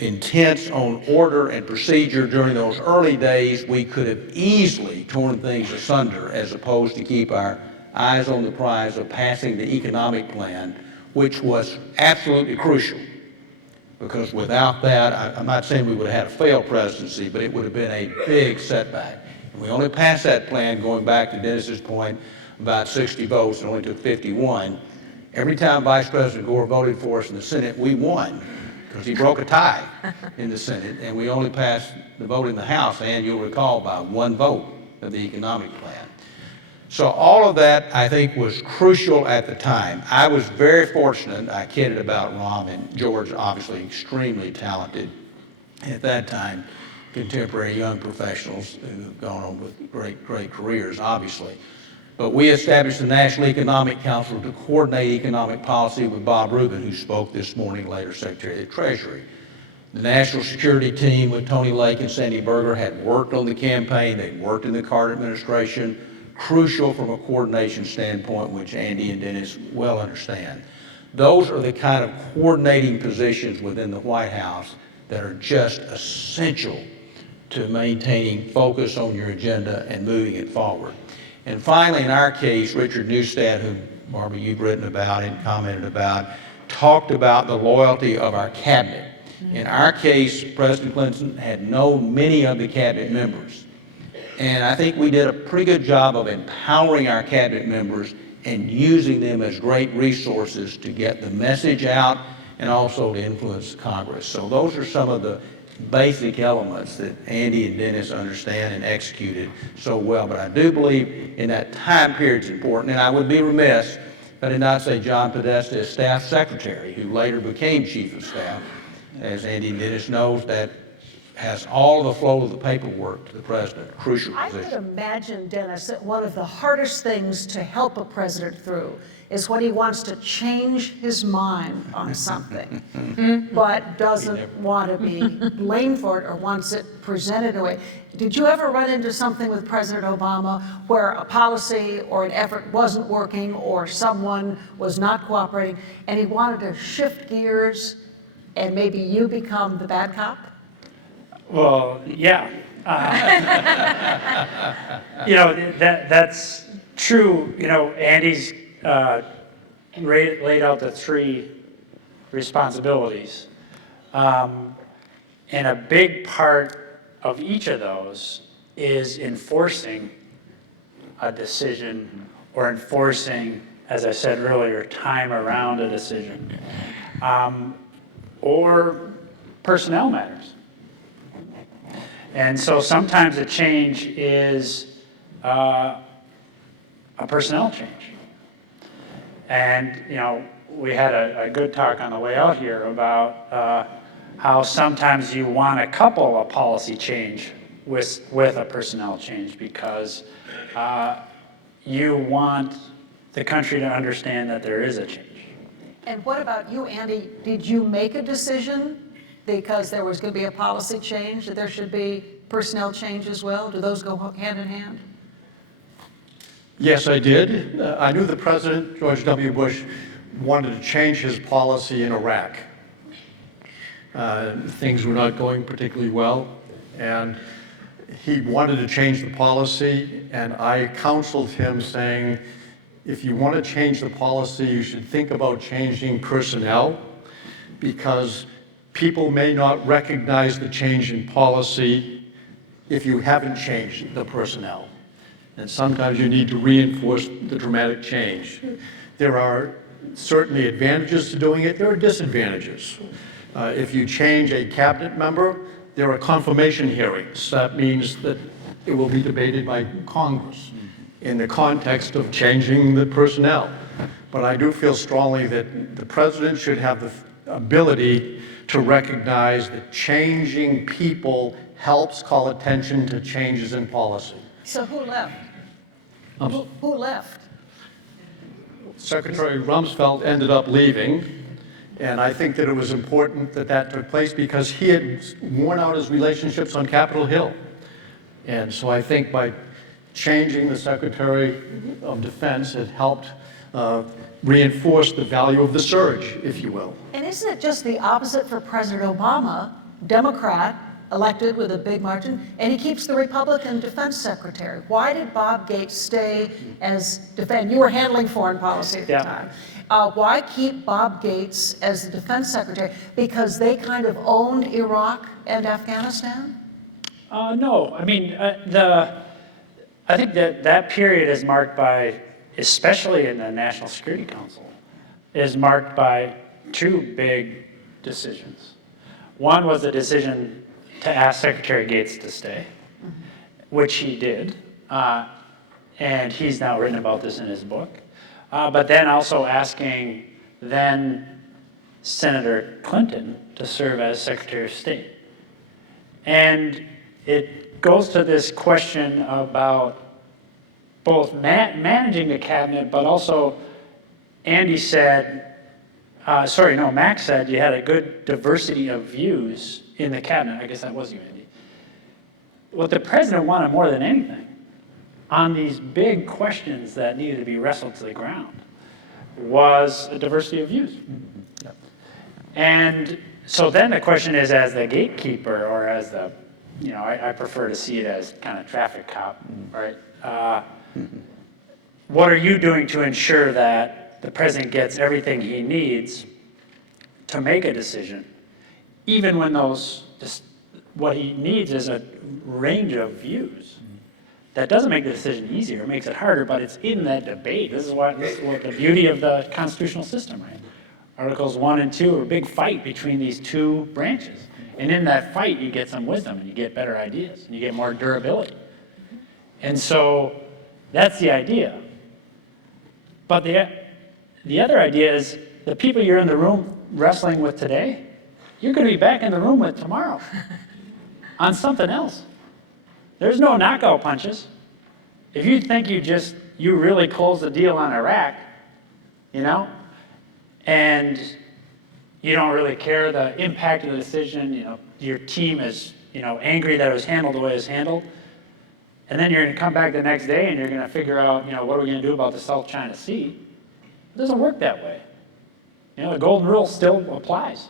intense on order and procedure during those early days, we could have easily torn things asunder, as opposed to keep our eyes on the prize of passing the economic plan, which was absolutely crucial. Because without that, I'm not saying we would have had a failed presidency, but it would have been a big setback. And we only passed that plan, going back to Dennis's point, about 60 votes, and only took 51. Every time Vice President Gore voted for us in the Senate, we won, because he broke a tie in the Senate, and we only passed the vote in the House, and you'll recall, by 1 vote of the economic plan. So all of that, I think, was crucial at the time. I was very fortunate. I kidded about Rahm and George, obviously extremely talented at that time, contemporary young professionals who have gone on with great careers, obviously. But we established the National Economic Council to coordinate economic policy with Bob Rubin, who spoke this morning, later Secretary of the Treasury. The National Security Team with Tony Lake and Sandy Berger had worked on the campaign. They'd worked in the Carter administration. Crucial from a coordination standpoint, which Andy and Dennis well understand. Those are the kind of coordinating positions within the White House that are just essential to maintaining focus on your agenda and moving it forward. And finally, in our case, Richard Neustadt, who, Barbara, you've written about and commented about, talked about the loyalty of our cabinet. In our case, President Clinton had known many of the cabinet members. And I think we did a pretty good job of empowering our cabinet members and using them as great resources to get the message out and also to influence Congress. So those are some of the basic elements that Andy and Dennis understand and executed so well. But I do believe in that time period is important, and I would be remiss if I did not say John Podesta is staff secretary, who later became chief of staff. As Andy and Dennis knows, that has all the flow of the paperwork to the president, a crucial I position. would imagine, Dennis, that one of the hardest things to help a president through is when he wants to change his mind on something, but doesn't want to be blamed for it or wants it presented in a way. Did you ever run into something with President Obama where a policy or an effort wasn't working or someone was not cooperating and he wanted to shift gears and maybe you become the bad cop? Well, yeah. That's true. Andy's laid out the three responsibilities. And a big part of each of those is enforcing a decision or enforcing, as I said earlier, time around a decision, or personnel matters. And so sometimes a change is a personnel change. And, we had a good talk on the way out here about how sometimes you want to couple a policy change with a personnel change because you want the country to understand that there is a change. And what about you, Andy? Did you make a decision because there was going to be a policy change, that there should be personnel change as well? Do those go hand in hand? Yes, I did. I knew the President, George W. Bush, wanted to change his policy in Iraq. Things were not going particularly well, and he wanted to change the policy, and I counseled him saying, if you want to change the policy, you should think about changing personnel, because people may not recognize the change in policy if you haven't changed the personnel. And sometimes you need to reinforce the dramatic change. There are certainly advantages to doing it. There are disadvantages. If you change a cabinet member, there are confirmation hearings. That means that it will be debated by Congress in the context of changing the personnel. But I do feel strongly that the president should have the ability to recognize that changing people helps call attention to changes in policy. So who left? Who left? Secretary Rumsfeld ended up leaving, and I think that it was important that that took place because he had worn out his relationships on Capitol Hill. And so I think by changing the Secretary of Defense, it helped reinforce the value of the surge, if you will. And isn't it just the opposite for President Obama, Democrat, elected with a big margin, and he keeps the Republican defense secretary? Why did Bob Gates stay as defense? You were handling foreign policy at the time. Why keep Bob Gates as the defense secretary? Because they kind of owned Iraq and Afghanistan? No, I mean, I think that period is marked by, especially in the National Security Council, is marked by two big decisions. One was the decision to ask Secretary Gates to stay, which he did, and he's now written about this in his book. But then also asking then Senator Clinton to serve as Secretary of State. And it goes to this question about both managing the cabinet, but also Andy said, Max said you had a good diversity of views in the cabinet. I guess that was you, Andy. What the president wanted more than anything on these big questions that needed to be wrestled to the ground was a diversity of views. And so then the question is, as the gatekeeper or as the, I prefer to see it as kind of traffic cop, right? What are you doing to ensure that the president gets everything he needs to make a decision, even when what he needs is a range of views? That doesn't make the decision easier, it makes it harder, but it's in that debate. This is what the beauty of the constitutional system, right? Articles 1 and 2 are a big fight between these two branches. And in that fight, you get some wisdom and you get better ideas and you get more durability. And so that's the idea. But the other idea is the people you're in the room wrestling with today, you're going to be back in the room with tomorrow on something else. There's no knockout punches. If you think you really closed the deal on Iraq, and you don't really care the impact of the decision, your team is, angry that it was handled the way it was handled, and then you're going to come back the next day and you're going to figure out, what are we going to do about the South China Sea? It doesn't work that way. The golden rule still applies.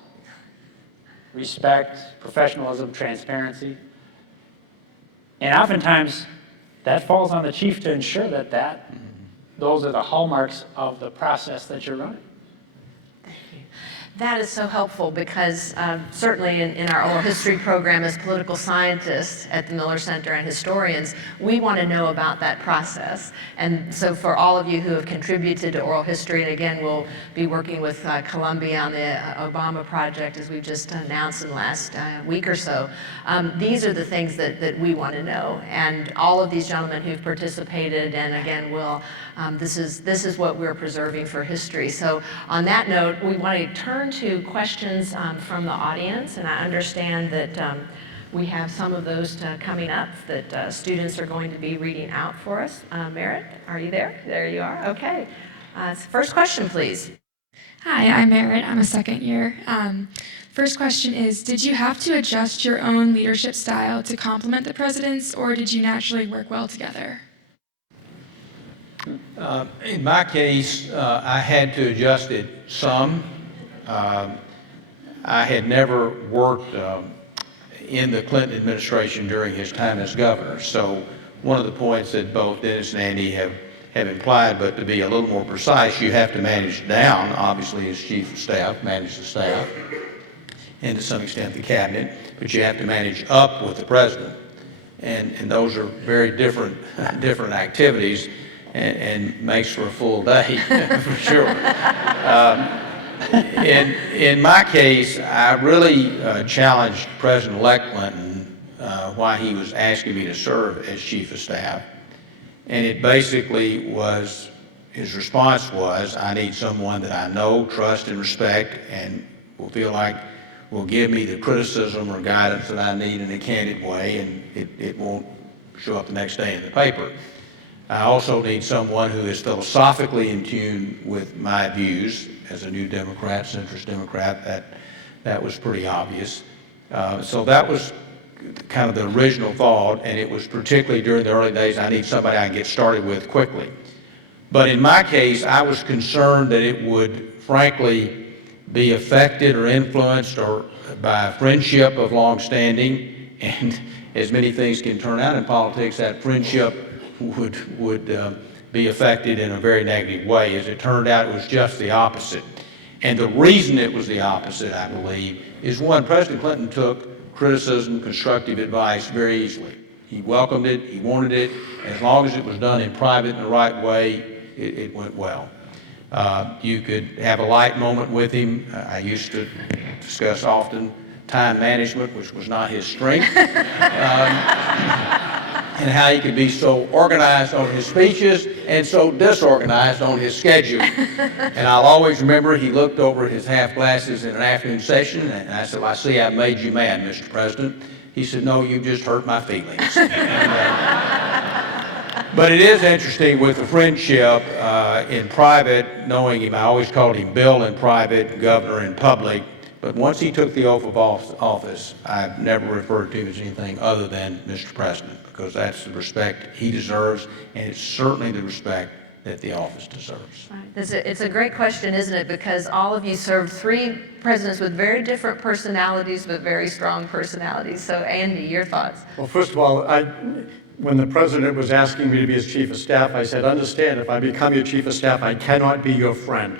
Respect, professionalism, transparency. And oftentimes, that falls on the chief to ensure that those are the hallmarks of the process that you're running. That is so helpful because certainly in our oral history program as political scientists at the Miller Center and historians, we want to know about that process. And so for all of you who have contributed to oral history, and again, we'll be working with Columbia on the Obama project as we've just announced in the last week or so, these are the things that we want to know. And all of these gentlemen who've participated, and again, this is what we're preserving for history. So on that note, we want to turn to questions from the audience, and I understand that we have some of those coming up that students are going to be reading out for us. Merritt, are you there? There you are. Okay. First question, please. Hi, I'm Merritt. I'm a second year. First question is, did you have to adjust your own leadership style to complement the president's, or did you naturally work well together? In my case, I had to adjust it some. I had never worked in the Clinton administration during his time as governor. So one of the points that both Dennis and Andy have implied, but to be a little more precise, you have to manage down, obviously as chief of staff, manage the staff, and to some extent the cabinet, but you have to manage up with the president. And those are very different activities and makes for a full day, for sure. In my case, I really challenged President-elect Clinton why he was asking me to serve as chief of staff. And it basically was, his response was, I need someone that I know, trust, and respect, and will feel like will give me the criticism or guidance that I need in a candid way, and it won't show up the next day in the paper. I also need someone who is philosophically in tune with my views. As a new Democrat, centrist Democrat, that was pretty obvious. So that was kind of the original thought, and it was particularly during the early days, I need somebody I can get started with quickly. But in my case, I was concerned that it would, frankly, be affected or influenced or by a friendship of long standing, and as many things can turn out in politics, that friendship would be affected in a very negative way. As it turned out, it was just the opposite. And the reason it was the opposite, I believe, is one, President Clinton took criticism, constructive advice very easily. He welcomed it, he wanted it. As long as it was done in private in the right way, it went well. You could have a light moment with him. I used to discuss often time management, which was not his strength. And how he could be so organized on his speeches and so disorganized on his schedule. And I'll always remember he looked over his half glasses in an afternoon session, and I said, I see I've made you mad, Mr. President. He said, no, you just hurt my feelings. But it is interesting with the friendship in private, knowing him, I always called him Bill in private, Governor in public. But once he took the oath of office, I've never referred to him as anything other than Mr. President, because that's the respect he deserves, and it's certainly the respect that the office deserves. Right. It's a great question, isn't it? Because all of you served three presidents with very different personalities, but very strong personalities. So, Andy, your thoughts? Well, first of all, when the president was asking me to be his chief of staff, I said, understand, if I become your chief of staff, I cannot be your friend.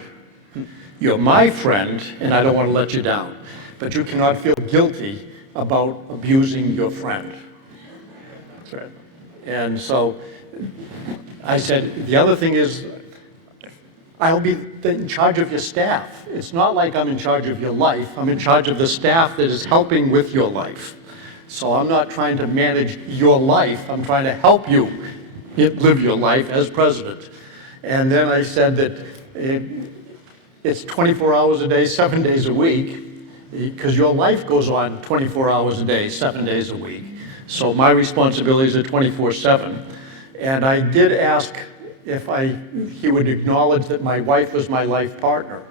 You're my friend, and I don't want to let you down. But you cannot feel guilty about abusing your friend. That's right. And so I said, the other thing is, I'll be in charge of your staff. It's not like I'm in charge of your life. I'm in charge of the staff that is helping with your life. So I'm not trying to manage your life. I'm trying to help you live your life as president. And then I said that it's 24 hours a day, 7 days a week, because your life goes on 24 hours a day, 7 days a week. So my responsibilities are 24/7. And I did ask if he would acknowledge that my wife was my life partner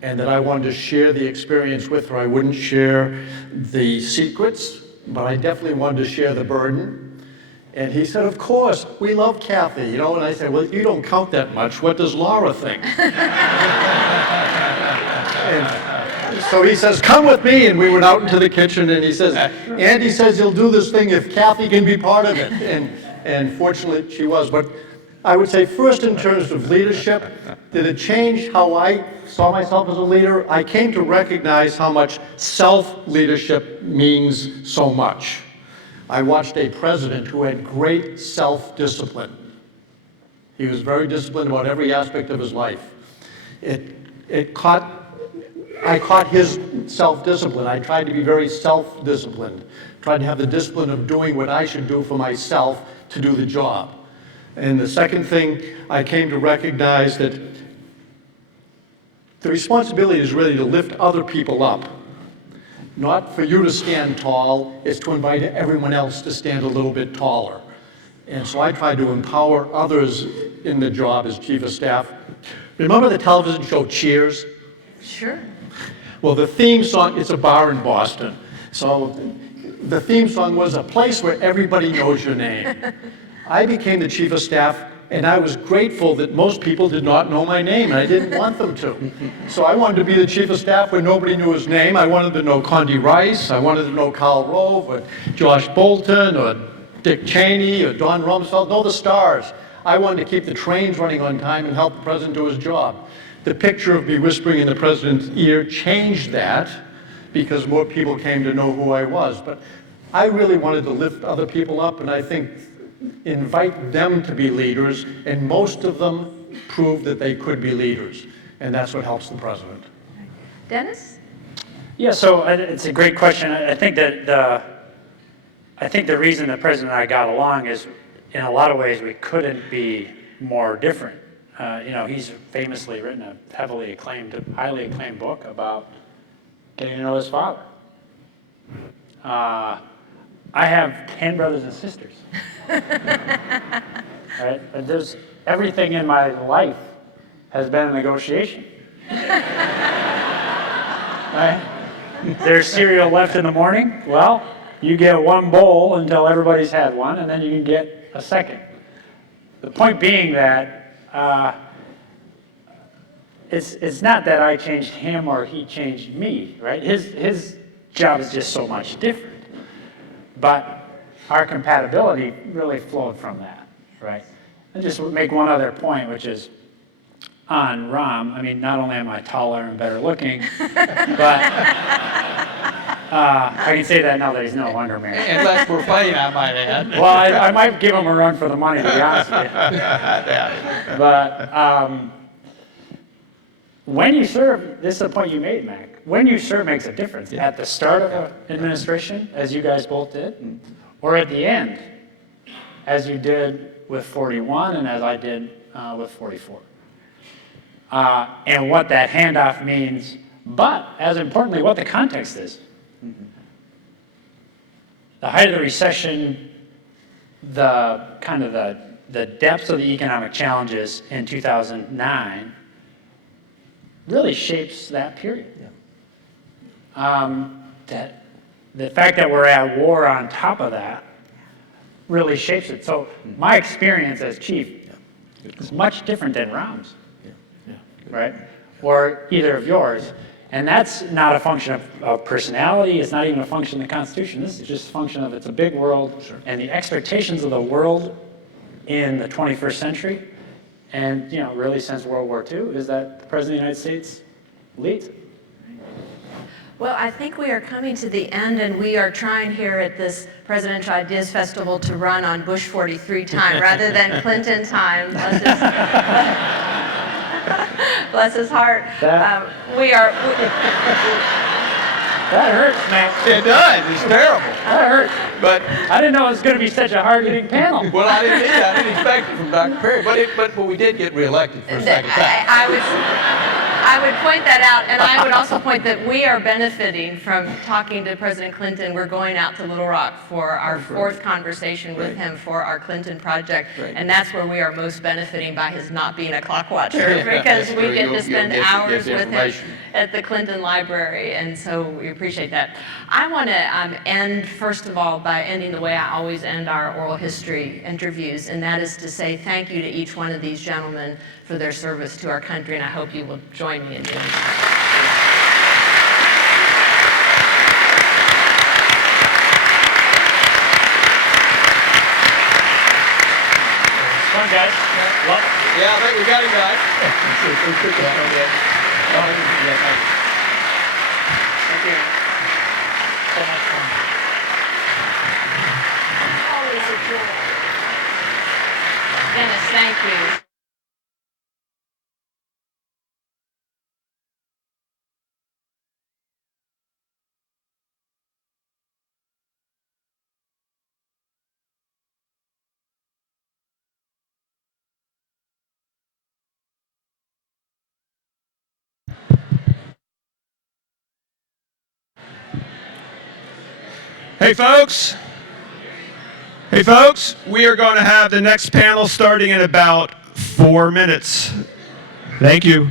and that I wanted to share the experience with her. I wouldn't share the secrets, but I definitely wanted to share the burden. And he said, of course, we love Kathy, you know, and I said, well, you don't count that much. What does Laura think? And so he says, come with me, and we went out into the kitchen, and he says, Andy says he'll do this thing if Kathy can be part of it. And fortunately, she was. But I would say first in terms of leadership, did it change how I saw myself as a leader? I came to recognize how much self-leadership means so much. I watched a president who had great self-discipline. He was very disciplined about every aspect of his life. I caught his self-discipline. I tried to be very self-disciplined, tried to have the discipline of doing what I should do for myself to do the job. And the second thing, I came to recognize that the responsibility is really to lift other people up. Not for you to stand tall, it's to invite everyone else to stand a little bit taller. And so I tried to empower others in the job as chief of staff. Remember the television show Cheers? Sure. Well, the theme song, it's a bar in Boston. So the theme song was a place where everybody knows your name. I became the chief of staff, and I was grateful that most people did not know my name, and I didn't want them to. So I wanted to be the chief of staff where nobody knew his name. I wanted to know Condi Rice. I wanted to know Karl Rove, or Josh Bolton, or Dick Cheney, or Don Rumsfeld, know the stars. I wanted to keep the trains running on time and help the president do his job. The picture of me whispering in the president's ear changed that because more people came to know who I was. But I really wanted to lift other people up, and I think invite them to be leaders, and most of them proved that they could be leaders, and that's what helps the president. Dennis? Yeah, so it's a great question. I think that the reason the president and I got along is, in a lot of ways, we couldn't be more different. He's famously written a highly acclaimed book about getting to know his father. I have 10 brothers and sisters. Right? And everything in my life has been a negotiation. Right? There's cereal left in the morning. Well, you get one bowl until everybody's had one, and then you can get a second. The point being that it's not that I changed him or he changed me, right? His job is just so much different. But our compatibility really flowed from that, right? And just make one other point, which is on Ram. I mean, not only am I taller and better looking, but I can say that now that he's no longer married. Unless we're fighting, I might add. Well, I might give him a run for the money, to be honest with you. But when you serve, this is the point you made, Mac. When you serve makes a difference. At the start of an administration, as you guys both did, or at the end, as you did with 41 and as I did with 44. And what that handoff means, but as importantly, what the context is. The height of the recession, the depths of the economic challenges in 2009 really shapes that period. That the fact that we're at war on top of that really shapes it. So my experience as chief is much different than Ram's, right? Or either of yours. And that's not a function of personality. It's not even a function of the Constitution. This is just a function of it's a big world, and the expectations of the world in the 21st century, and really since World War II, is that the President of the United States leads. Well, I think we are coming to the end, and we are trying here at this Presidential Ideas Festival to run on Bush 43 time rather than Clinton time. Bless his heart. That- We are. That hurts, man. It does, it's terrible. That hurts. But, I didn't know it was going to be such a hard-hitting panel. well, I didn't expect it from Dr. Perry, but we did get reelected for a second time. I would point that out, and I would also point that we are benefiting from talking to President Clinton. We're going out to Little Rock for our fourth conversation with him for our Clinton project, Great. and that's where we are most benefiting by his not being a clock watcher, Yeah, because that's we true. get You'll to spend get hours with him information. at the Clinton Library, and so we appreciate that. I want to end, first of all, by ending the way I always end our oral history interviews, and that is to say thank you to each one of these gentlemen for their service to our country, and I hope you will join me in doing that. Come on, guys. Well, Yeah, I think we got him, guys. Thank you. so much fun. Always a joy. Dennis, thank you. Hey folks, we are going to have the next panel starting in about 4 minutes. Thank you.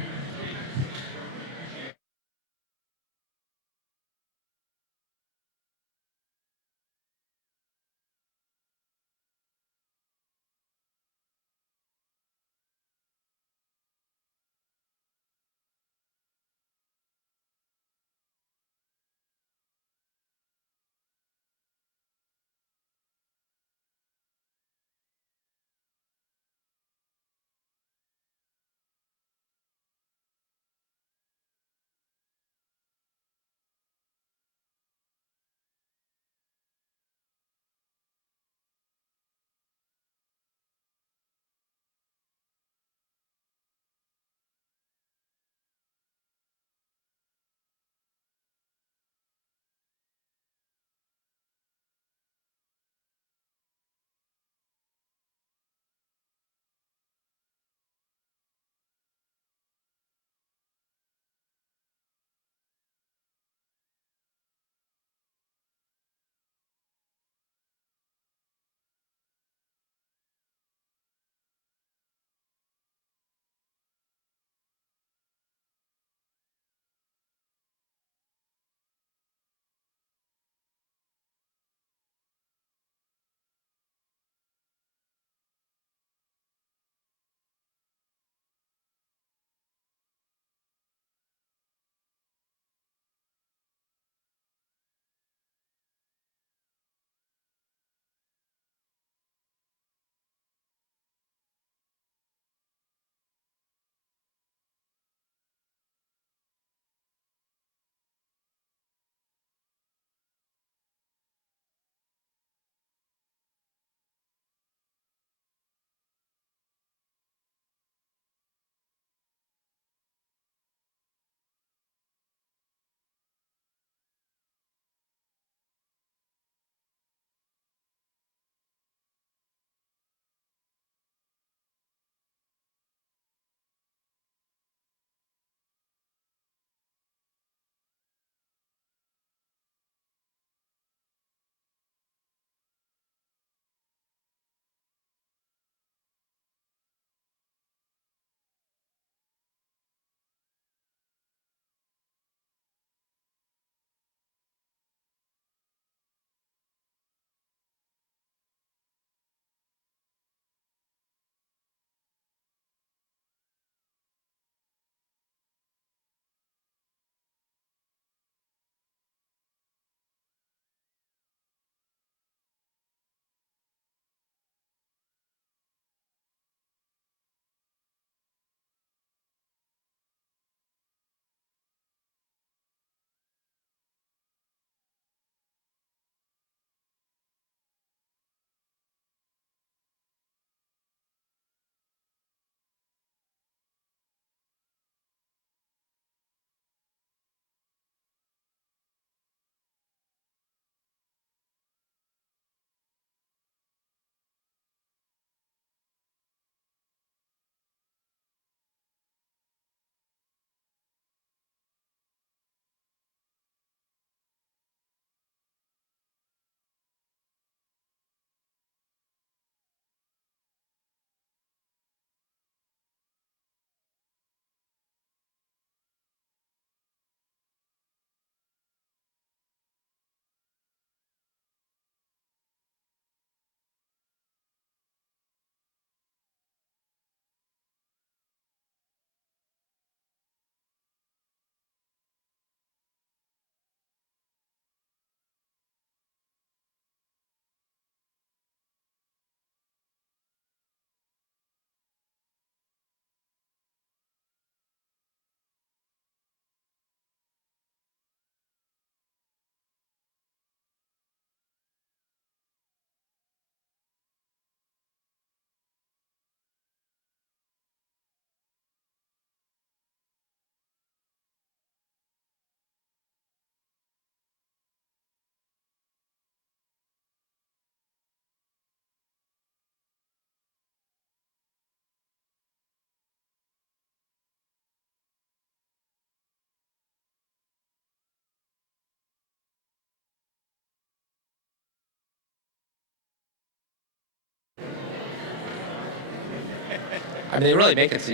I mean, they really make it so.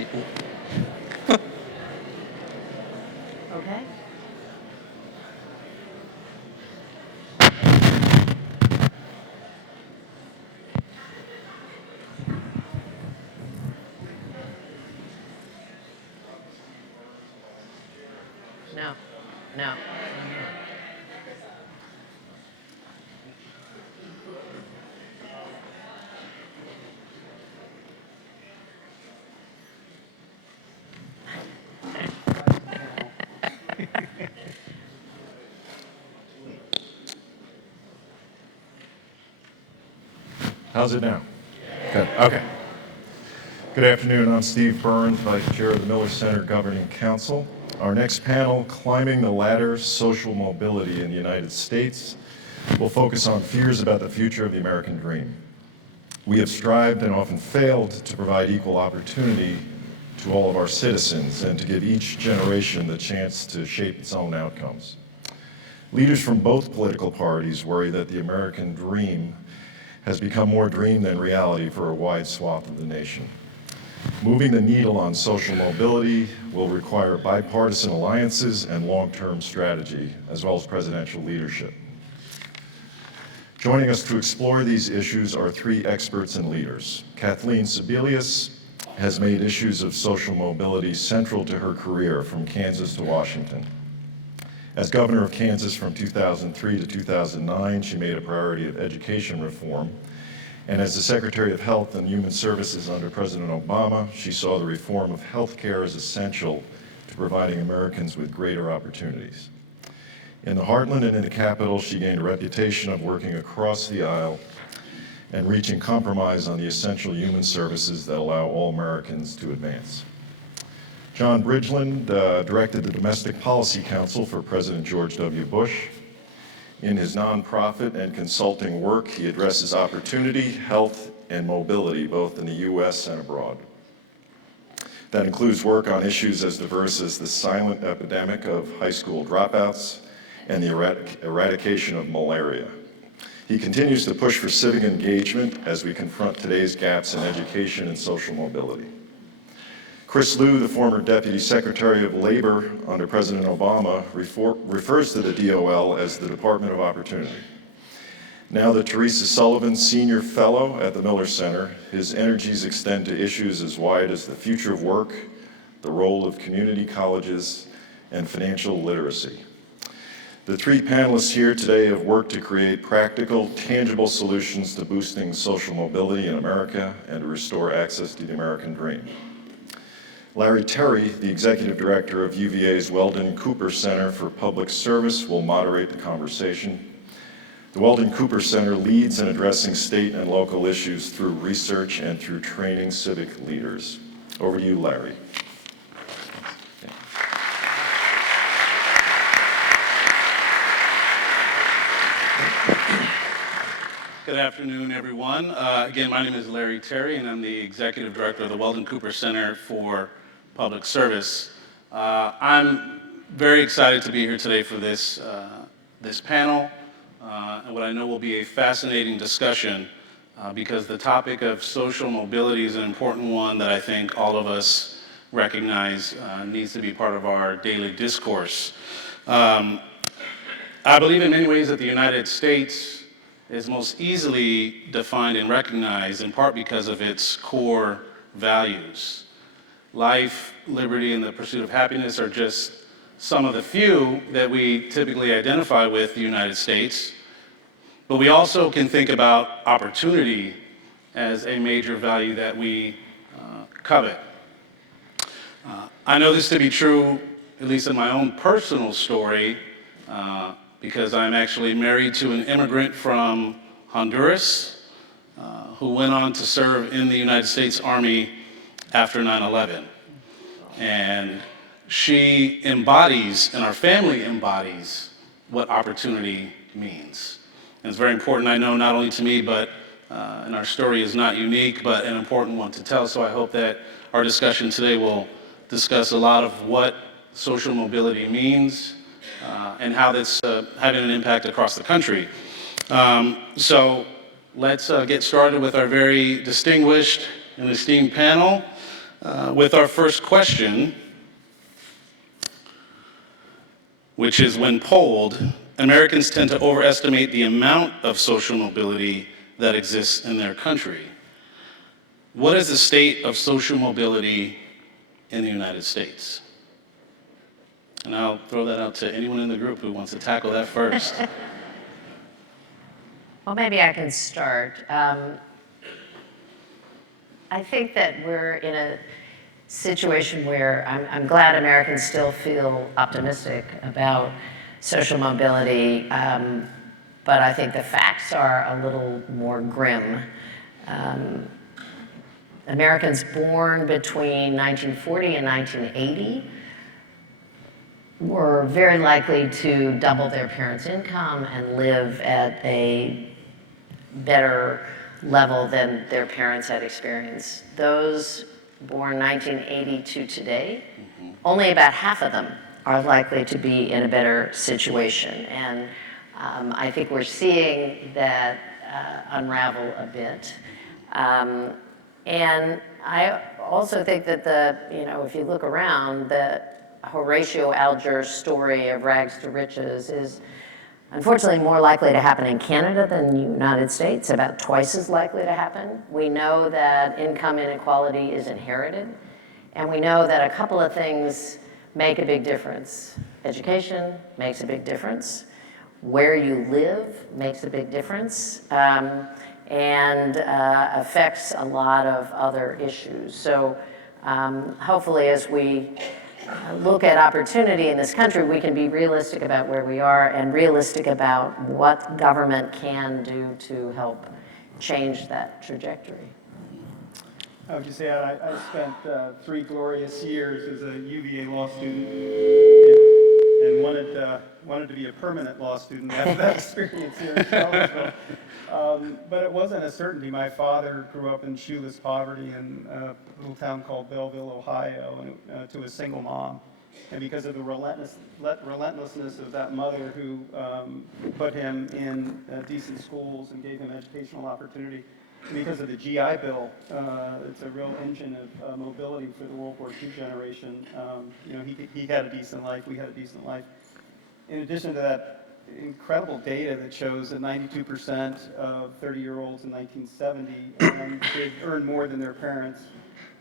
Okay. No, no. How's it now? Good. Okay. Good afternoon. I'm Steve Burns, Vice Chair of the Miller Center Governing Council. Our next panel, Climbing the Ladder, Social Mobility in the United States, will focus on fears about the future of the American dream. We have strived and often failed to provide equal opportunity to all of our citizens and to give each generation the chance to shape its own outcomes. Leaders from both political parties worry that the American dream has become more dream than reality for a wide swath of the nation. Moving the needle on social mobility will require bipartisan alliances and long-term strategy, as well as presidential leadership. Joining us to explore these issues are three experts and leaders. Kathleen Sebelius has made issues of social mobility central to her career from Kansas to Washington. As governor of Kansas from 2003 to 2009, she made a priority of education reform. And as the Secretary of Health and Human Services under President Obama, she saw the reform of health care as essential to providing Americans with greater opportunities. In the heartland and in the Capitol, she gained a reputation of working across the aisle and reaching compromise on the essential human services that allow all Americans to advance. John Bridgeland directed the Domestic Policy Council for President George W. Bush. In his nonprofit and consulting work, he addresses opportunity, health, and mobility both in the U.S. and abroad. That includes work on issues as diverse as the silent epidemic of high school dropouts and the eradication of malaria. He continues to push for civic engagement as we confront today's gaps in education and social mobility. Chris Liu, the former Deputy Secretary of Labor under President Obama, refers to the DOL as the Department of Opportunity. Now that Teresa Sullivan, Senior Fellow at the Miller Center, his energies extend to issues as wide as the future of work, the role of community colleges, and financial literacy. The three panelists here today have worked to create practical, tangible solutions to boosting social mobility in America and to restore access to the American dream. Larry Terry, the Executive Director of UVA's Weldon Cooper Center for Public Service, will moderate the conversation. The Weldon Cooper Center leads in addressing state and local issues through research and through training civic leaders. Over to you, Larry. Good afternoon, everyone. Again, my name is Larry Terry, and I'm the Executive Director of the Weldon Cooper Center for Public Service. I'm very excited to be here today for this panel, and what I know will be a fascinating discussion because the topic of social mobility is an important one that I think all of us recognize needs to be part of our daily discourse. I believe in many ways that the United States is most easily defined and recognized in part because of its core values. Life, liberty, and the pursuit of happiness are just some of the few that we typically identify with the United States, but we also can think about opportunity as a major value that we covet. I know this to be true, at least in my own personal story, because I'm actually married to an immigrant from Honduras who went on to serve in the United States Army after 9/11. And she embodies, and our family embodies, what opportunity means. And it's very important, I know, not only to me, but, and our story is not unique, but an important one to tell. So I hope that our discussion today will discuss a lot of what social mobility means, and how that's having an impact across the country. So let's get started with our very distinguished and esteemed panel. with our first question, which is, when polled, Americans tend to overestimate the amount of social mobility that exists in their country. What is the state of social mobility in the United States? And I'll throw that out to anyone in the group who wants to tackle that first. Well, maybe I can start. I think that we're in a situation where I'm glad Americans still feel optimistic about social mobility, but I think the facts are a little more grim. Americans born between 1940 and 1980 were very likely to double their parents' income and live at a better level than their parents had experienced. Those born 1980 to today, only about half of them are likely to be in a better situation. And I think we're seeing that unravel a bit. And I also think that if you look around, the Horatio Alger's story of rags to riches is unfortunately more likely to happen in Canada than the United States, about twice as likely to happen. We know that income inequality is inherited, and we know that a couple of things make a big difference. Education makes a big difference. Where you live makes a big difference, and affects a lot of other issues. So hopefully as we look at opportunity in this country, we can be realistic about where we are and realistic about what government can do to help change that trajectory. I would just add, I spent 3 glorious years as a UVA law student and wanted to be a permanent law student after that experience here in Charlottesville. But it wasn't a certainty. My father grew up in shoeless poverty in a little town called Belleville, Ohio, and to a single mom. And because of the relentlessness of that mother who put him in decent schools and gave him educational opportunity, because of the GI Bill, it's a real engine of mobility for the World War II generation. He had a decent life, we had a decent life. In addition to that incredible data that shows that 92% of 30-year-olds in 1970 did earn more than their parents.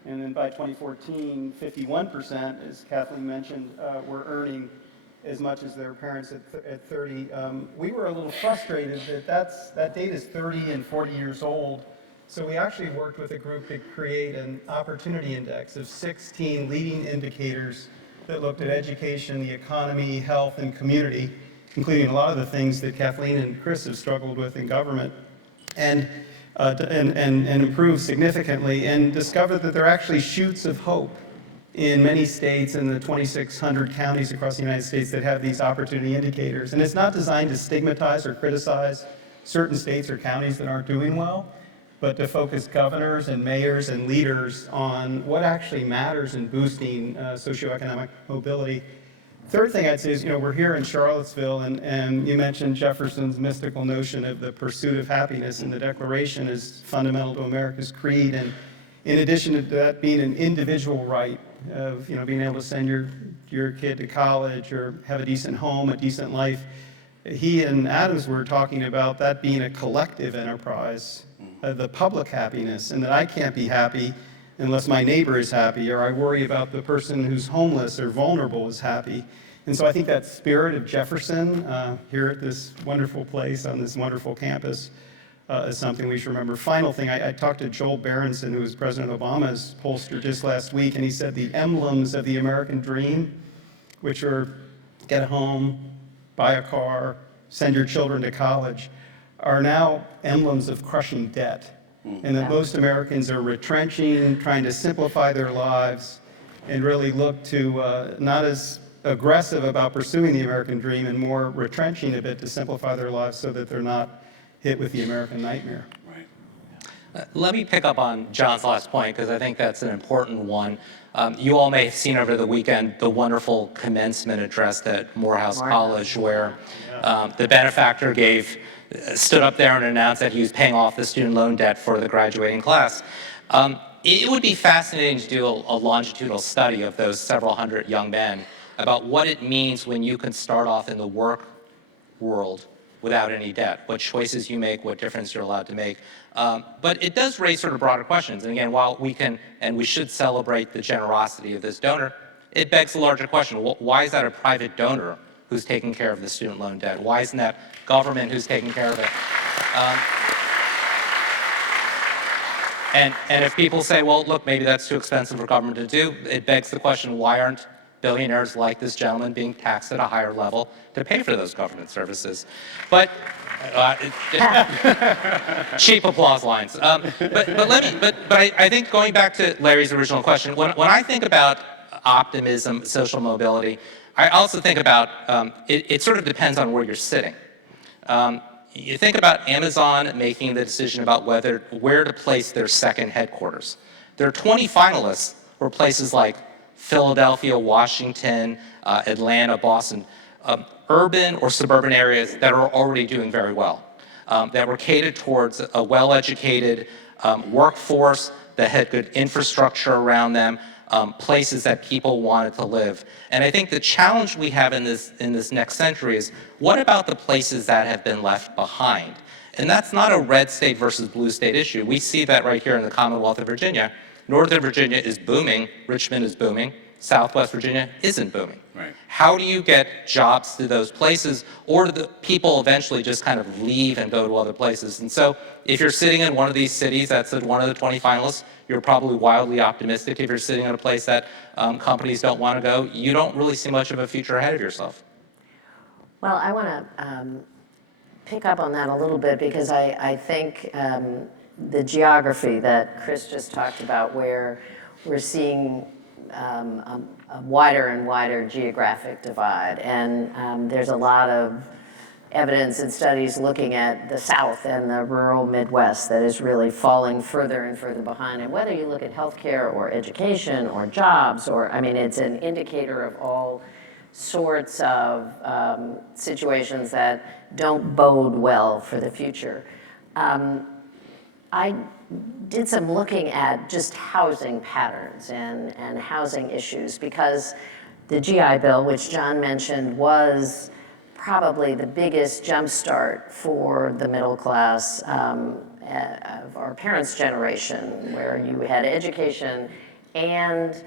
And then by 2014, 51%, as Kathleen mentioned, were earning as much as their parents at 30. We were a little frustrated that data is 30 and 40 years old. So we actually worked with a group to create an opportunity index of 16 leading indicators that looked at education, the economy, health, and community, including a lot of the things that Kathleen and Chris have struggled with in government, and improved significantly, and discovered that there are actually shoots of hope in many states in the 2,600 counties across the United States that have these opportunity indicators. And it's not designed to stigmatize or criticize certain states or counties that aren't doing well, but to focus governors and mayors and leaders on what actually matters in boosting socioeconomic mobility. Third thing I'd say is, we're here in Charlottesville, and you mentioned Jefferson's mystical notion of the pursuit of happiness, and the Declaration is fundamental to America's creed. And in addition to that being an individual right of, being able to send your kid to college or have a decent home, a decent life, he and Adams were talking about that being a collective enterprise, the public happiness, and that I can't be happy unless my neighbor is happy, or I worry about the person who's homeless or vulnerable is happy. And so I think that spirit of Jefferson here at this wonderful place on this wonderful campus is something we should remember. Final thing, I talked to Joel Berenson, who was President Obama's pollster just last week, and he said the emblems of the American dream, which are get a home, buy a car, send your children to college, are now emblems of crushing debt. And that most Americans are retrenching, trying to simplify their lives, and really look to not as aggressive about pursuing the American dream and more retrenching a bit to simplify their lives so that they're not hit with the American nightmare. Let me pick up on John's last point, because I think that's an important one. You all may have seen over the weekend the wonderful commencement address at Morehouse College, where the benefactor stood up there and announced that he was paying off the student loan debt for the graduating class. It would be fascinating to do a longitudinal study of those several hundred young men about what it means when you can start off in the work world without any debt, what choices you make, what difference you're allowed to make. But it does raise sort of broader questions. And again, while we can and we should celebrate the generosity of this donor, it begs a larger question. Why is that a private donor who's taking care of the student loan debt? Why isn't that government who's taking care of it? And if people say, well, look, maybe that's too expensive for government to do, it begs the question, why aren't billionaires like this gentleman being taxed at a higher level to pay for those government services? But cheap applause lines. But I think going back to Larry's original question, when I think about optimism, social mobility, I also think about it sort of depends on where you're sitting. You think about Amazon making the decision about where to place their second headquarters. There are 20 finalists for places like Philadelphia, Washington, Atlanta, Boston, urban or suburban areas that are already doing very well, that were catered towards a well-educated workforce that had good infrastructure around them, places that people wanted to live. And I think the challenge we have in this next century is, what about the places that have been left behind? And that's not a red state versus blue state issue. We see that right here in the Commonwealth of Virginia. Northern Virginia is booming, Richmond is booming, Southwest Virginia isn't booming. Right. How do you get jobs to those places, or do the people eventually just kind of leave and go to other places? And so if you're sitting in one of these cities that's one of the 20 finalists, you're probably wildly optimistic. If you're sitting in a place that companies don't want to go, you don't really see much of a future ahead of yourself. Well, I want to pick up on that a little bit, because I think the geography that Chris just talked about, where we're seeing a wider and wider geographic divide. And there's a lot of evidence and studies looking at the South and the rural Midwest that is really falling further and further behind. And whether you look at healthcare or education or jobs, it's an indicator of all sorts of situations that don't bode well for the future. I did some looking at just housing patterns and housing issues, because the GI Bill, which John mentioned, was probably the biggest jumpstart for the middle class of our parents' generation, where you had education and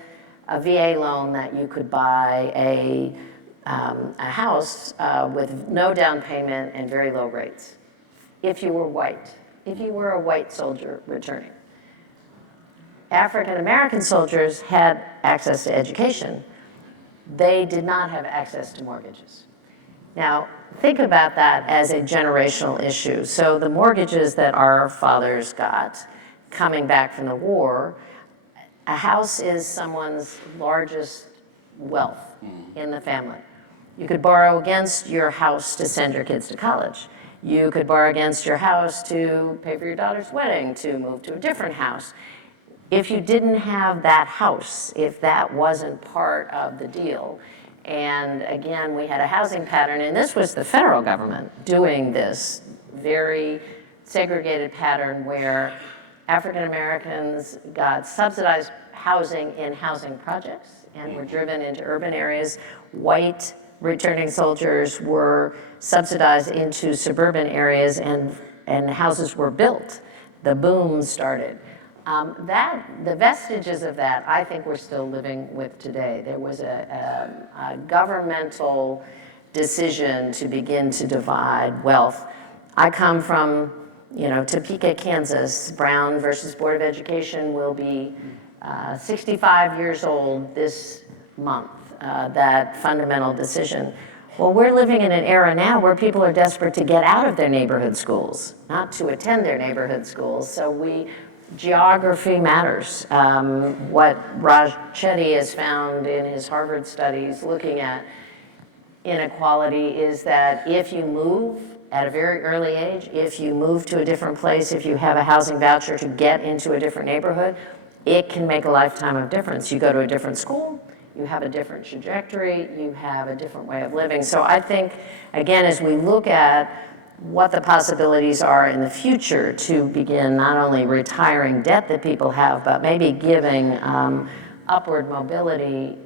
a VA loan that you could buy a house with no down payment and very low rates, if you were white. If you were a white soldier returning. African American soldiers had access to education. They did not have access to mortgages. Now, think about that as a generational issue. So the mortgages that our fathers got coming back from the war, a house is someone's largest wealth in the family. You could borrow against your house to send your kids to college. You could borrow against your house to pay for your daughter's wedding, to move to a different house. If you didn't have that house, if that wasn't part of the deal, and again, we had a housing pattern, and this was the federal government doing this very segregated pattern where African Americans got subsidized housing in housing projects and were driven into urban areas. White returning soldiers were subsidized into suburban areas, and houses were built. The boom started. The vestiges of that, I think we're still living with today. There was a governmental decision to begin to divide wealth. I come from, Topeka, Kansas. Brown versus Board of Education will be 65 years old this month, that fundamental decision. Well, we're living in an era now where people are desperate to get out of their neighborhood schools, not to attend their neighborhood schools. So geography matters. What Raj Chetty has found in his Harvard studies looking at inequality is that if you move at a very early age, if you move to a different place, if you have a housing voucher to get into a different neighborhood, it can make a lifetime of difference. You go to a different school, you have a different trajectory, you have a different way of living. So I think, again, as we look at what the possibilities are in the future to begin not only retiring debt that people have, but maybe giving upward mobility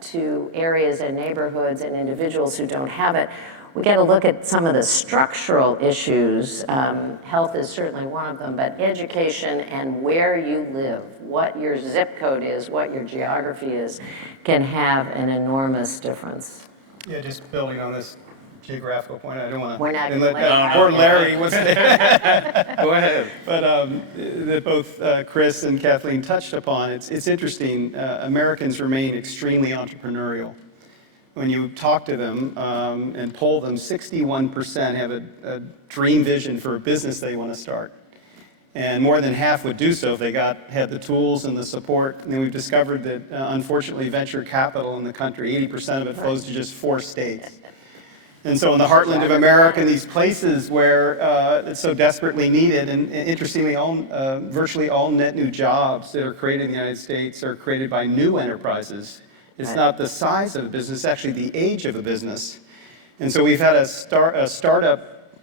to areas and neighborhoods and individuals who don't have it. We got to look at some of the structural issues. Health is certainly one of them, but education and where you live, what your zip code is, what your geography is, can have an enormous difference. Yeah, just building on this geographical point, I don't want to. We're not and gonna let poor Larry was there. Go ahead. But that both Chris and Kathleen touched upon, it's interesting. Americans remain extremely entrepreneurial. When you talk to them and poll them, 61% have a dream vision for a business they want to start. And more than half would do so if they had the tools and the support. And then we've discovered that, unfortunately, venture capital in the country, 80% of it flows to just 4 states. And so in the heartland of America, in these places where it's so desperately needed, and interestingly, virtually all net new jobs that are created in the United States are created by new enterprises. It's not the size of a business, it's actually the age of a business. And so we've had a startup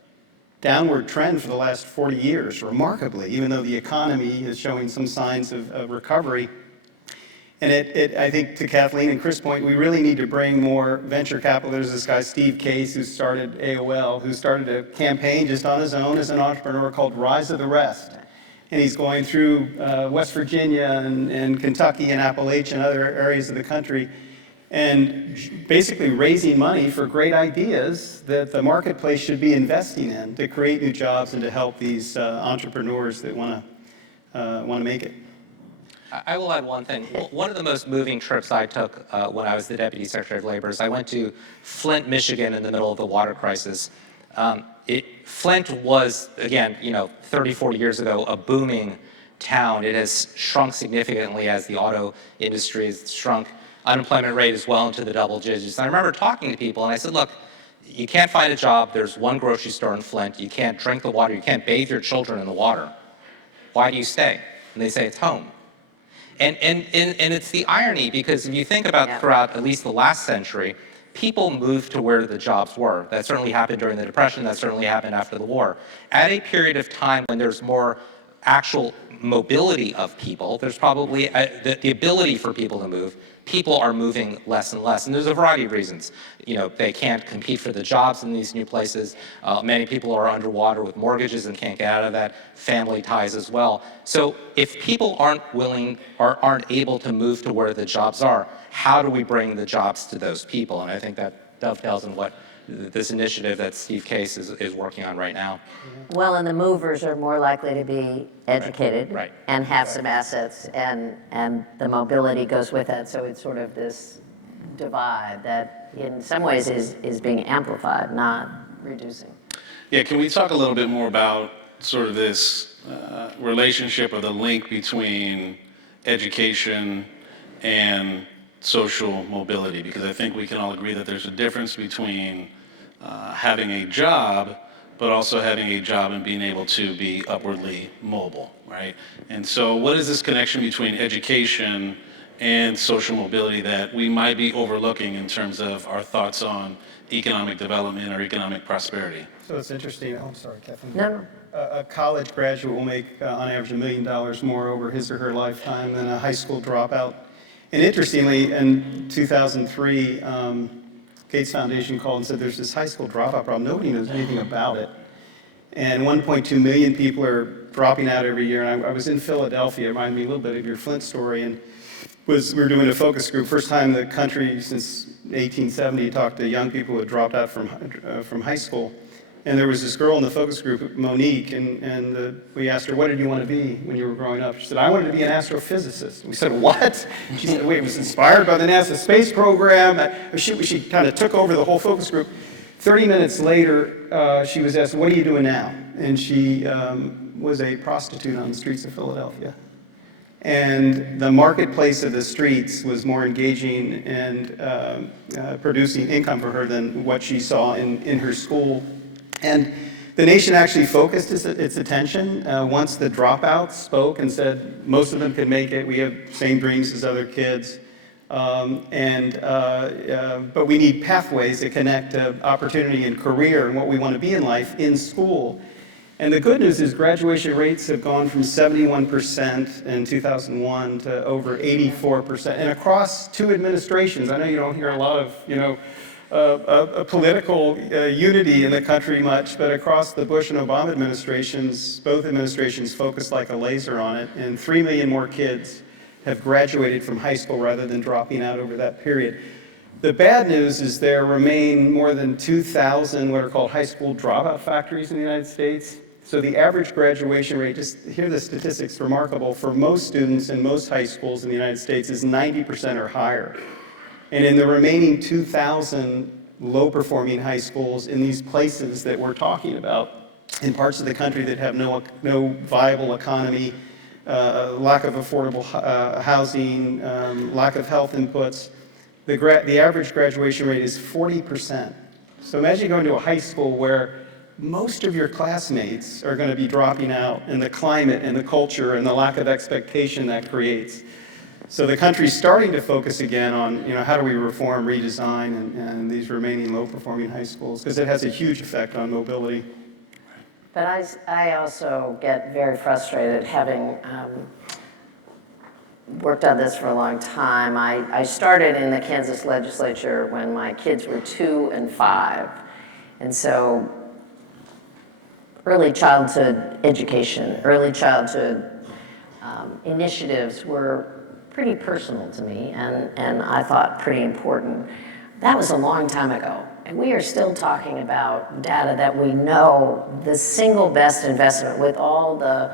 downward trend for the last 40 years, remarkably, even though the economy is showing some signs of recovery. And I think, to Kathleen and Chris' point, we really need to bring more venture capital. There's this guy, Steve Case, who started AOL, who started a campaign just on his own as an entrepreneur called Rise of the Rest. And he's going through West Virginia and Kentucky and Appalachia and other areas of the country, and basically raising money for great ideas that the marketplace should be investing in to create new jobs and to help these entrepreneurs that want to make it. I will add one thing. One of the most moving trips I took when I was the Deputy Secretary of Labor is I went to Flint, Michigan in the middle of the water crisis. Flint was, again, 30, 40 years ago, a booming town. It has shrunk significantly as the auto industry has shrunk. Unemployment rate is well into the double digits. And I remember talking to people, and I said, look, you can't find a job. There's one grocery store in Flint. You can't drink the water. You can't bathe your children in the water. Why do you stay? And they say, it's home. And it's the irony, because if you think about throughout at least the last century, people moved to where the jobs were. That certainly happened during the Depression. That certainly happened after the war. At a period of time when there's more actual mobility of people, there's probably the ability for people to move. People are moving less and less, and there's a variety of reasons. They can't compete for the jobs in these new places. Many people are underwater with mortgages and can't get out of that. Family ties as well. So if people aren't willing or aren't able to move to where the jobs are, how do we bring the jobs to those people? And I think that dovetails in what this initiative that Steve Case is working on right now. Well, and the movers are more likely to be educated Right. and have some assets, and the mobility goes with that. So it's sort of this divide that in some ways is being amplified, not reducing. Yeah, can we talk a little bit more about sort of this relationship or the link between education and social mobility? Because I think we can all agree that there's a difference between having a job, but also having a job and being able to be upwardly mobile, right? And so what is this connection between education and social mobility that we might be overlooking in terms of our thoughts on economic development or economic prosperity? So it's interesting. Oh, I'm sorry, Kathleen. No. A college graduate will make, on average, $1 million more over his or her lifetime than a high school dropout. And interestingly, in 2003, Gates Foundation called and said there's this high school dropout problem. Nobody knows anything about it. And 1.2 million people are dropping out every year. And I was in Philadelphia. It reminded me a little bit of your Flint story. And we were doing a focus group. First time in the country since 1870 talked to young people who had dropped out from high school. And there was this girl in the focus group, Monique, and we asked her, what did you want to be when you were growing up? She said, I wanted to be an astrophysicist. We said, what? She said, wait, it was inspired by the NASA space program. She kind of took over the whole focus group. 30 minutes later, she was asked, what are you doing now? And she was a prostitute on the streets of Philadelphia. And the marketplace of the streets was more engaging and producing income for her than what she saw in her school. And the nation actually focused its attention once the dropouts spoke and said most of them could make it. We have same dreams as other kids. But we need pathways that connect opportunity and career and what we want to be in life in school. And the good news is graduation rates have gone from 71% in 2001 to over 84%, and across 2 administrations. I know you don't hear a lot of political unity in the country much, but across the Bush and Obama administrations, both administrations focused like a laser on it, and 3 million more kids have graduated from high school rather than dropping out over that period. The bad news is there remain more than 2,000 what are called high school dropout factories in the United States. So the average graduation rate, just hear the statistics, remarkable, for most students in most high schools in the United States is 90% or higher. And in the remaining 2,000 low-performing high schools in these places that we're talking about, in parts of the country that have no viable economy, lack of affordable housing, lack of health inputs, the average graduation rate is 40%. So imagine going to a high school where most of your classmates are going to be dropping out, and the climate and the culture and the lack of expectation that creates. So the country's starting to focus again on, how do we reform, redesign, and these remaining low-performing high schools, because it has a huge effect on mobility. But I also get very frustrated having worked on this for a long time. I started in the Kansas legislature when my kids were 2 and 5. And so early childhood education, early childhood initiatives were pretty personal to me and I thought pretty important. That was a long time ago. And we are still talking about data that we know the single best investment, with all the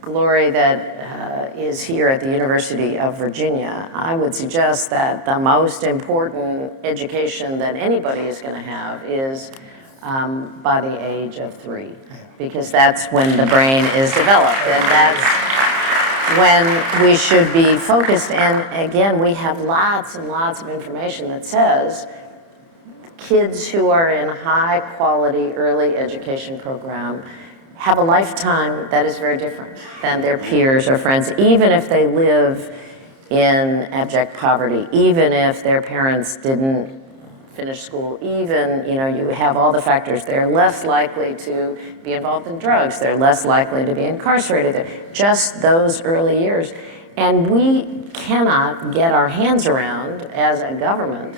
glory that is here at the University of Virginia. I would suggest that the most important education that anybody is going to have is by the age of 3, because that's when the brain is developed, and that's when we should be focused. And again, we have lots and lots of information that says kids who are in high quality early education program have a lifetime that is very different than their peers or friends, even if they live in abject poverty, even if their parents didn't finish school, even, you have all the factors. They're less likely to be involved in drugs. They're less likely to be incarcerated. Just those early years. And we cannot get our hands around, as a government,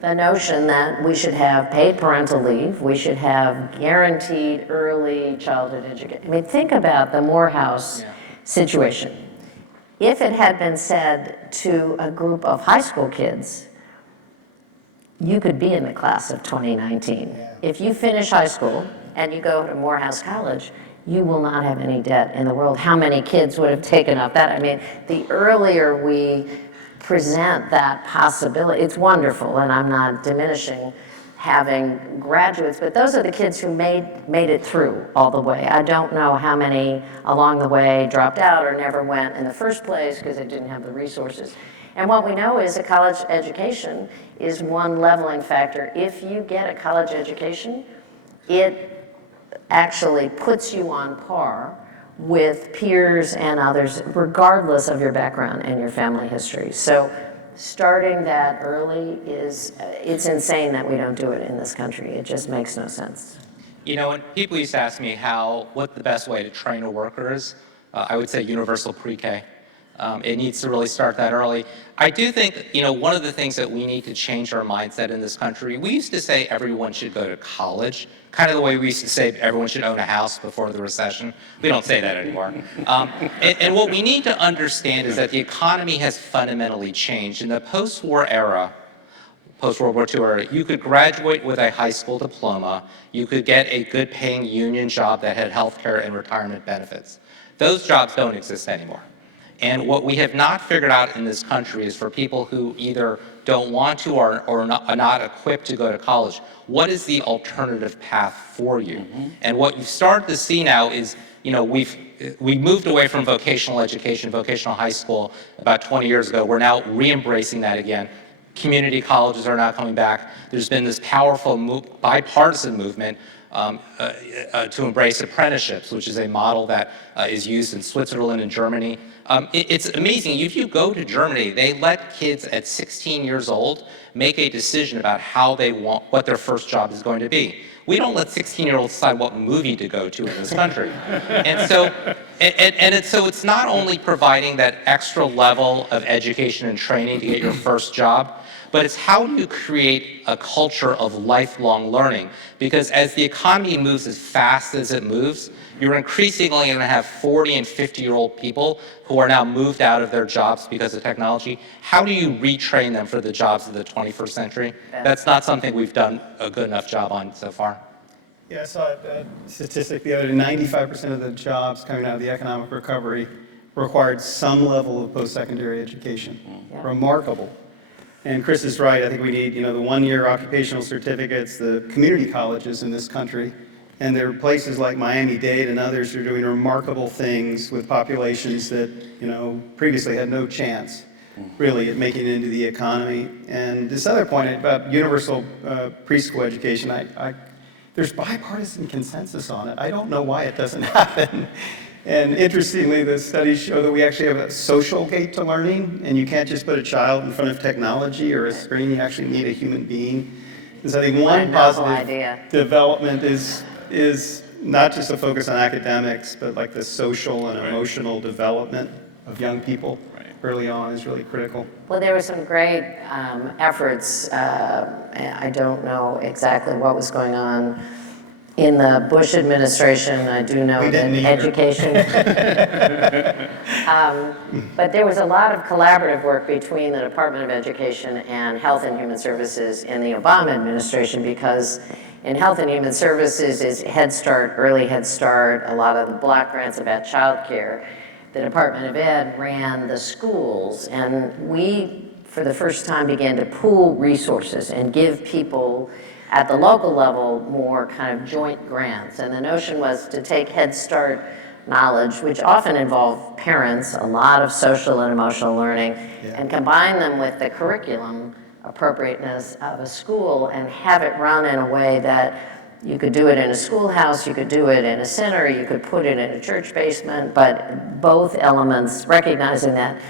the notion that we should have paid parental leave, we should have guaranteed early childhood education. I mean, think about the Morehouse situation. If it had been said to a group of high school kids, you could be in the class of 2019. If you finish high school and you go to Morehouse College, you will not have any debt in the world. How many kids would have taken up that? I mean, the earlier we present that possibility, it's wonderful, and I'm not diminishing having graduates, but those are the kids who made it through all the way. I don't know how many along the way dropped out or never went in the first place because they didn't have the resources. And what we know is a college education is one leveling factor. If you get a college education, it actually puts you on par with peers and others, regardless of your background and your family history. So starting that early it's insane that we don't do it in this country. It just makes no sense. When people used to ask me what the best way to train a worker is, I would say universal pre-K. It needs to really start that early. I do think, one of the things that we need to change our mindset in this country, we used to say everyone should go to college, kind of the way we used to say everyone should own a house before the recession. We don't say that anymore. And what we need to understand is that the economy has fundamentally changed. In the post-war era, post-World War II era, you could graduate with a high school diploma, you could get a good paying union job that had health care and retirement benefits. Those jobs don't exist anymore. And what we have not figured out in this country is for people who either don't want to or are not equipped to go to college, what is the alternative path for you? Mm-hmm. And what you've started to see now is, we moved away from vocational education, vocational high school about 20 years ago. We're now re-embracing that again. Community colleges are now coming back. There's been this powerful bipartisan movement to embrace apprenticeships, which is a model that is used in Switzerland and Germany. It's amazing. If you go to Germany, they let kids at 16 years old make a decision about how they want, what their first job is going to be. We don't let 16-year-olds decide what movie to go to in this country. And so it's not only providing that extra level of education and training to get your first job, but it's how do you create a culture of lifelong learning? Because as the economy moves as fast as it moves, you're increasingly going to have 40 and 50-year-old people who are now moved out of their jobs because of technology. How do you retrain them for the jobs of the 21st century? That's not something we've done a good enough job on so far. Yeah, I saw a statistic the other day, 95% of the jobs coming out of the economic recovery required some level of post-secondary education. Yeah. Remarkable. And Chris is right. I think we need, the one-year occupational certificates, the community colleges in this country, and there are places like Miami-Dade and others who are doing remarkable things with populations that, previously had no chance, really, at making it into the economy. And this other point about universal preschool education, there's bipartisan consensus on it. I don't know why it doesn't happen. And interestingly, the studies show that we actually have a social gate to learning, and you can't just put a child in front of technology or a screen. You actually need a human being. And so I think one positive development is not just a focus on academics, but like the social and emotional development of young people early on is really critical. Well, there were some great efforts. I don't know exactly what was going on in the Bush administration. I do know that education, but there was a lot of collaborative work between the Department of Education and Health and Human Services in the Obama administration, because in Health and Human Services is Head Start, early Head Start, a lot of the block grants about child care. The Department of Ed ran the schools, and we, for the first time, began to pool resources and give people at the local level more kind of joint grants. And the notion was to take Head Start knowledge, which often involved parents, a lot of social and emotional learning, and combine them with the curriculum appropriateness of a school and have it run in a way that you could do it in a schoolhouse, you could do it in a center, you could put it in a church basement, but both elements, recognizing that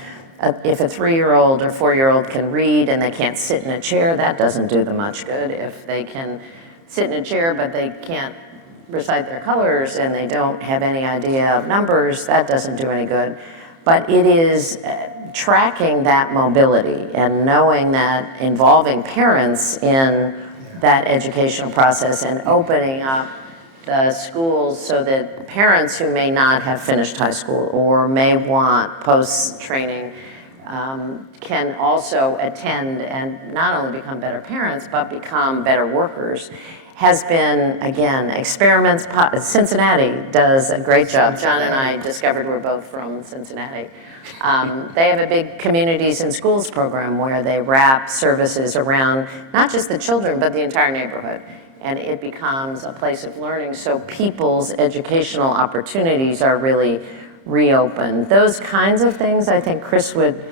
if a 3-year-old or 4-year-old can read and they can't sit in a chair, that doesn't do them much good. If they can sit in a chair but they can't recite their colors and they don't have any idea of numbers, that doesn't do any good. But it is tracking that mobility and knowing that involving parents in that educational process and opening up the schools so that parents who may not have finished high school or may want post-training can also attend and not only become better parents, but become better workers, has been, again, experiments. Cincinnati does a great job. John and I discovered we're both from Cincinnati. They have a big communities and schools program where they wrap services around not just the children, but the entire neighborhood. And it becomes a place of learning, so people's educational opportunities are really reopened. Those kinds of things, I think Chris would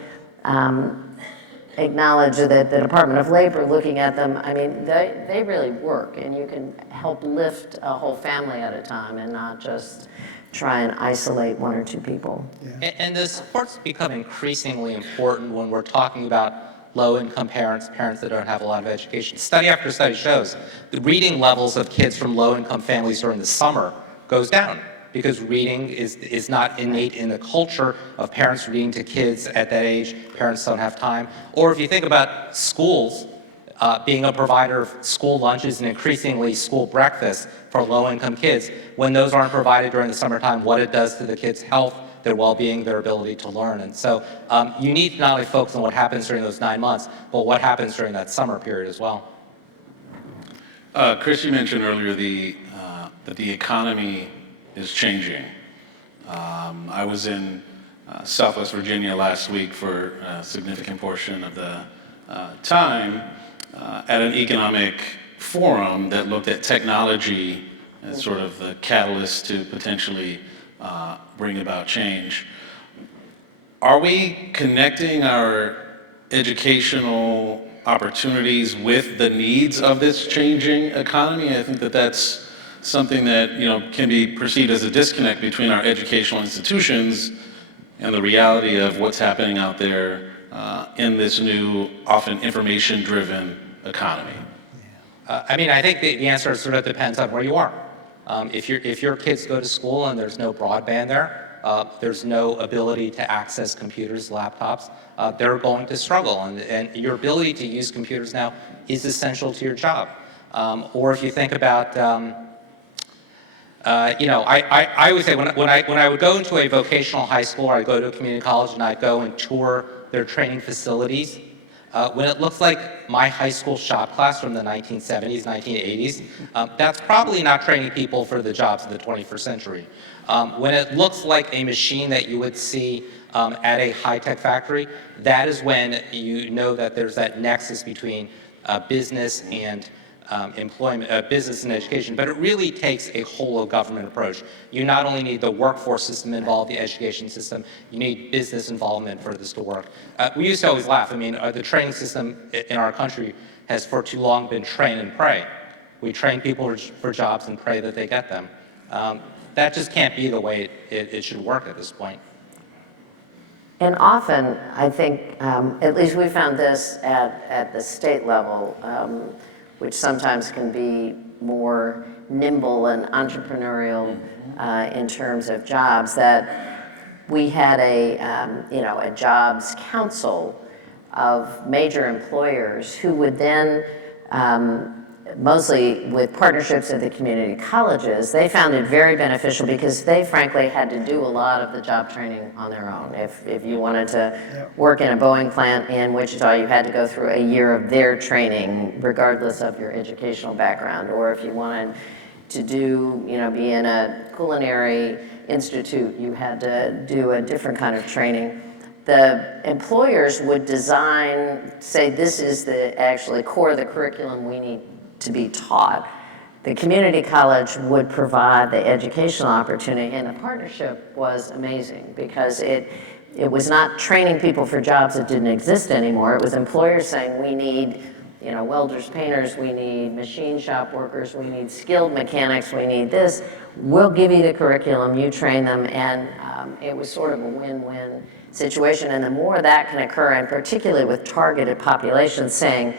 acknowledge that the Department of Labor, looking at them, I mean, they really work, and you can help lift a whole family at a time and not just try and isolate 1 or 2 people. And the supports become increasingly important when we're talking about low-income parents, parents that don't have a lot of education. Study after study shows the reading levels of kids from low-income families during the summer goes down because reading is not innate in the culture of parents reading to kids at that age. Parents don't have time. Or if you think about schools, being a provider of school lunches and increasingly school breakfast for low-income kids, when those aren't provided during the summertime, what it does to the kids' health, their well-being, their ability to learn. And so you need to not only focus on what happens during those 9 months, but what happens during that summer period as well. Chris, you mentioned earlier that the economy is changing. I was in Southwest Virginia last week for a significant portion of the time at an economic forum that looked at technology as sort of the catalyst to potentially bring about change. Are we connecting our educational opportunities with the needs of this changing economy? I think that that's something that can be perceived as a disconnect between our educational institutions and the reality of what's happening out there in this new, often information-driven economy? I mean, I think the answer sort of depends on where you are. If your kids go to school and there's no broadband there, there's no ability to access computers, laptops, they're going to struggle. And your ability to use computers now is essential to your job. Or if you think about, I would say when I would go into a vocational high school, or I'd go to a community college and I'd go and tour their training facilities, when it looks like my high school shop class from the 1970s, 1980s, that's probably not training people for the jobs of the 21st century. When it looks like a machine that you would see at a high-tech factory, that is when you know that there's that nexus between business and employment, business and education, but it really takes a whole of government approach. You not only need the workforce system involved, the education system, you need business involvement for this to work. We used to always laugh. I mean, the training system in our country has for too long been train and pray. We train people for jobs and pray that they get them. That just can't be the way it should work at this point. And often, I think, at least we found this at the state level, which sometimes can be more nimble and entrepreneurial in terms of jobs, that we had a jobs council of major employers who would then, mostly with partnerships at the community colleges, they found it very beneficial because they frankly had to do a lot of the job training on their own. If you wanted to work in a Boeing plant in Wichita, you had to go through a year of their training regardless of your educational background. Or if you wanted to do, be in a culinary institute, you had to do a different kind of training. The employers would design, say this is the actually core of the curriculum we need to be taught. The community college would provide the educational opportunity, and the partnership was amazing because it was not training people for jobs that didn't exist anymore. It was employers saying, we need welders, painters, we need machine shop workers, we need skilled mechanics, we need this. We'll give you the curriculum, you train them, and it was sort of a win-win situation. And the more that can occur, and particularly with targeted populations saying,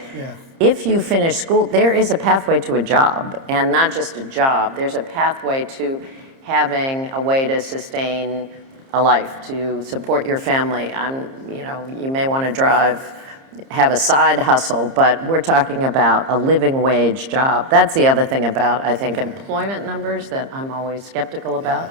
if you finish school, there is a pathway to a job, and not just a job. There's a pathway to having a way to sustain a life, to support your family. You may want to have a side hustle, but we're talking about a living wage job. That's the other thing about, I think, employment numbers that I'm always skeptical about.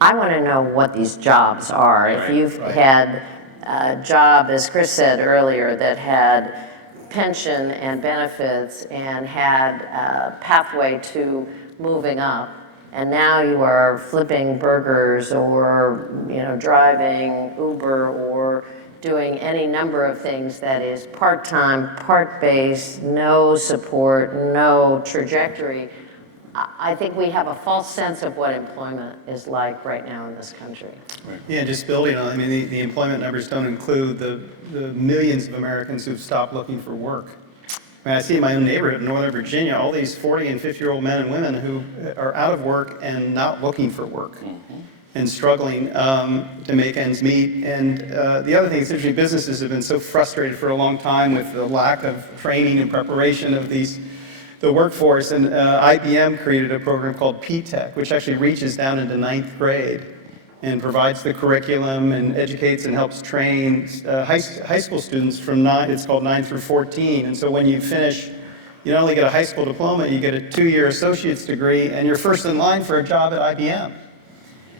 I want to know what these jobs are. If you've had a job, as Chris said earlier, that had pension and benefits and had a pathway to moving up, and now you are flipping burgers or driving Uber or doing any number of things that is part-time, part-based, no support, no trajectory. I think we have a false sense of what employment is like right now in this country. Yeah, just building on, the employment numbers don't include the millions of Americans who've stopped looking for work. I see in my own neighborhood in Northern Virginia, all these 40 and 50-year-old men and women who are out of work and not looking for work and struggling to make ends meet. And the other thing is, essentially, businesses have been so frustrated for a long time with the lack of training and preparation of the workforce, and IBM created a program called P-Tech, which actually reaches down into 9th grade and provides the curriculum and educates and helps train high school students from it's called 9 through 14. And so when you finish, you not only get a high school diploma, you get a 2-year associate's degree, and you're first in line for a job at IBM.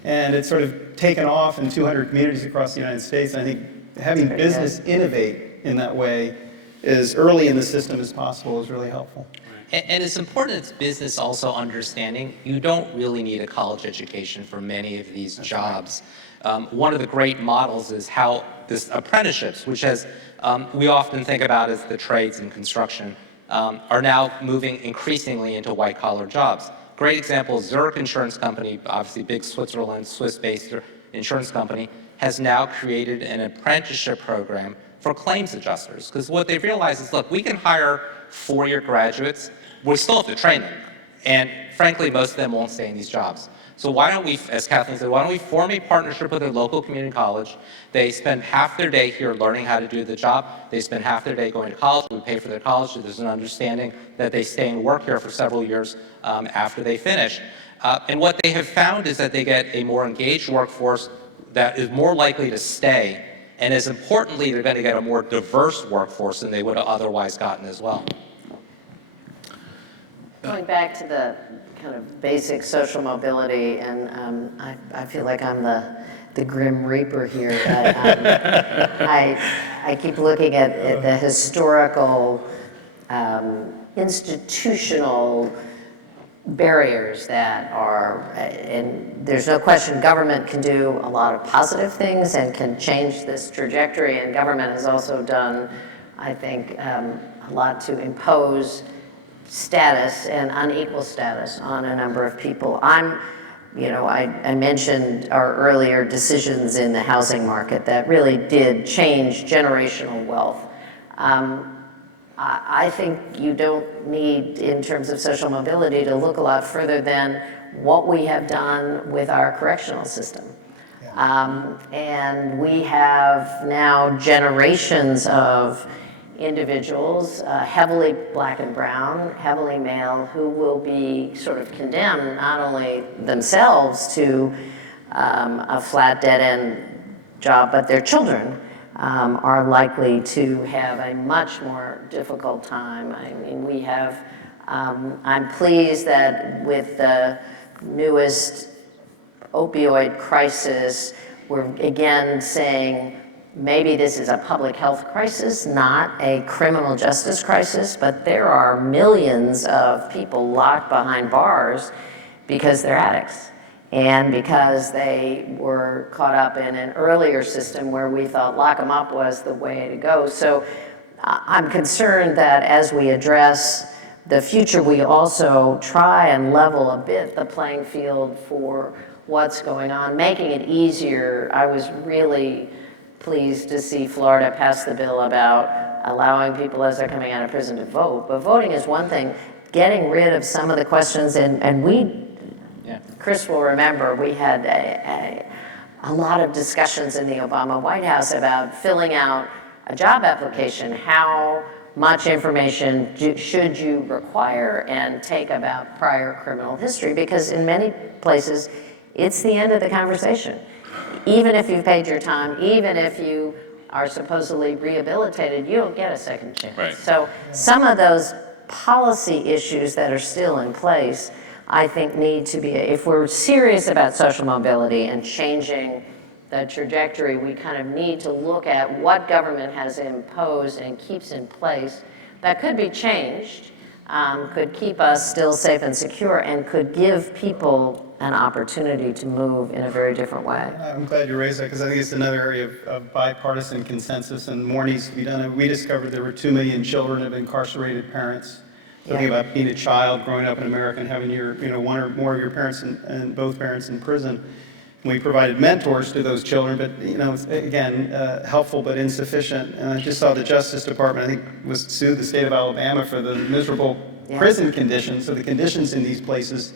And it's sort of taken off in 200 communities across the United States. And I think having business innovate in that way as early in the system as possible is really helpful. And it's important as business also understanding you don't really need a college education for many of these jobs. One of the great models is how this apprenticeships, which we often think about as the trades and construction, are now moving increasingly into white-collar jobs. Great example, Zurich Insurance Company, obviously big Switzerland, Swiss-based insurance company, has now created an apprenticeship program for claims adjusters. Because what they've realized is, look, we can hire 4-year graduates, we still have to train them. And frankly, most of them won't stay in these jobs. So why don't we, as Kathleen said, why don't we form a partnership with a local community college? They spend half their day here learning how to do the job. They spend half their day going to college. We pay for their college. So there's an understanding that they stay and work here for several years after they finish. And what they have found is that they get a more engaged workforce that is more likely to stay. And as importantly, they're going to get a more diverse workforce than they would have otherwise gotten as well. Going back to the kind of basic social mobility, and I feel like I'm the grim reaper here, but I keep looking at the historical, institutional barriers that are, and there's no question government can do a lot of positive things and can change this trajectory, and government has also done, I think, a lot to impose status and unequal status on a number of people. I mentioned our earlier decisions in the housing market that really did change generational wealth. I think you don't need, in terms of social mobility, to look a lot further than what we have done with our correctional system. And we have now generations of individuals, heavily black and brown, heavily male, who will be sort of condemned, not only themselves to a flat dead-end job, but their children are likely to have a much more difficult time. I mean, we have, I'm pleased that with the newest opioid crisis, we're again saying, maybe this is a public health crisis, not a criminal justice crisis, but there are millions of people locked behind bars because they're addicts and because they were caught up in an earlier system where we thought lock them up was the way to go. So I'm concerned that as we address the future, we also try and level a bit the playing field for what's going on, making it easier. I was really pleased to see Florida pass the bill about allowing people as they're coming out of prison to vote. But voting is one thing. Getting rid of some of the questions, and we, Chris will remember, we had a lot of discussions in the Obama White House about filling out a job application. How much information should you require and take about prior criminal history? Because in many places, it's the end of the conversation. Even if you've paid your time, even if you are supposedly rehabilitated, you don't get a second chance. Right. So some of those policy issues that are still in place, I think need to be, if we're serious about social mobility and changing the trajectory, we kind of need to look at what government has imposed and keeps in place that could be changed, could keep us still safe and secure, and could give people an opportunity to move in a very different way. I'm glad you raised that because I think it's another area of bipartisan consensus and more needs to be done. We discovered there were 2 million children of incarcerated parents. Talking about being a child, growing up in America and having your, one or more of your parents and both parents in prison. We provided mentors to those children, but it's, again, helpful but insufficient. And I just saw the Justice Department, I think, was sued the state of Alabama for the miserable prison conditions. So the conditions in these places,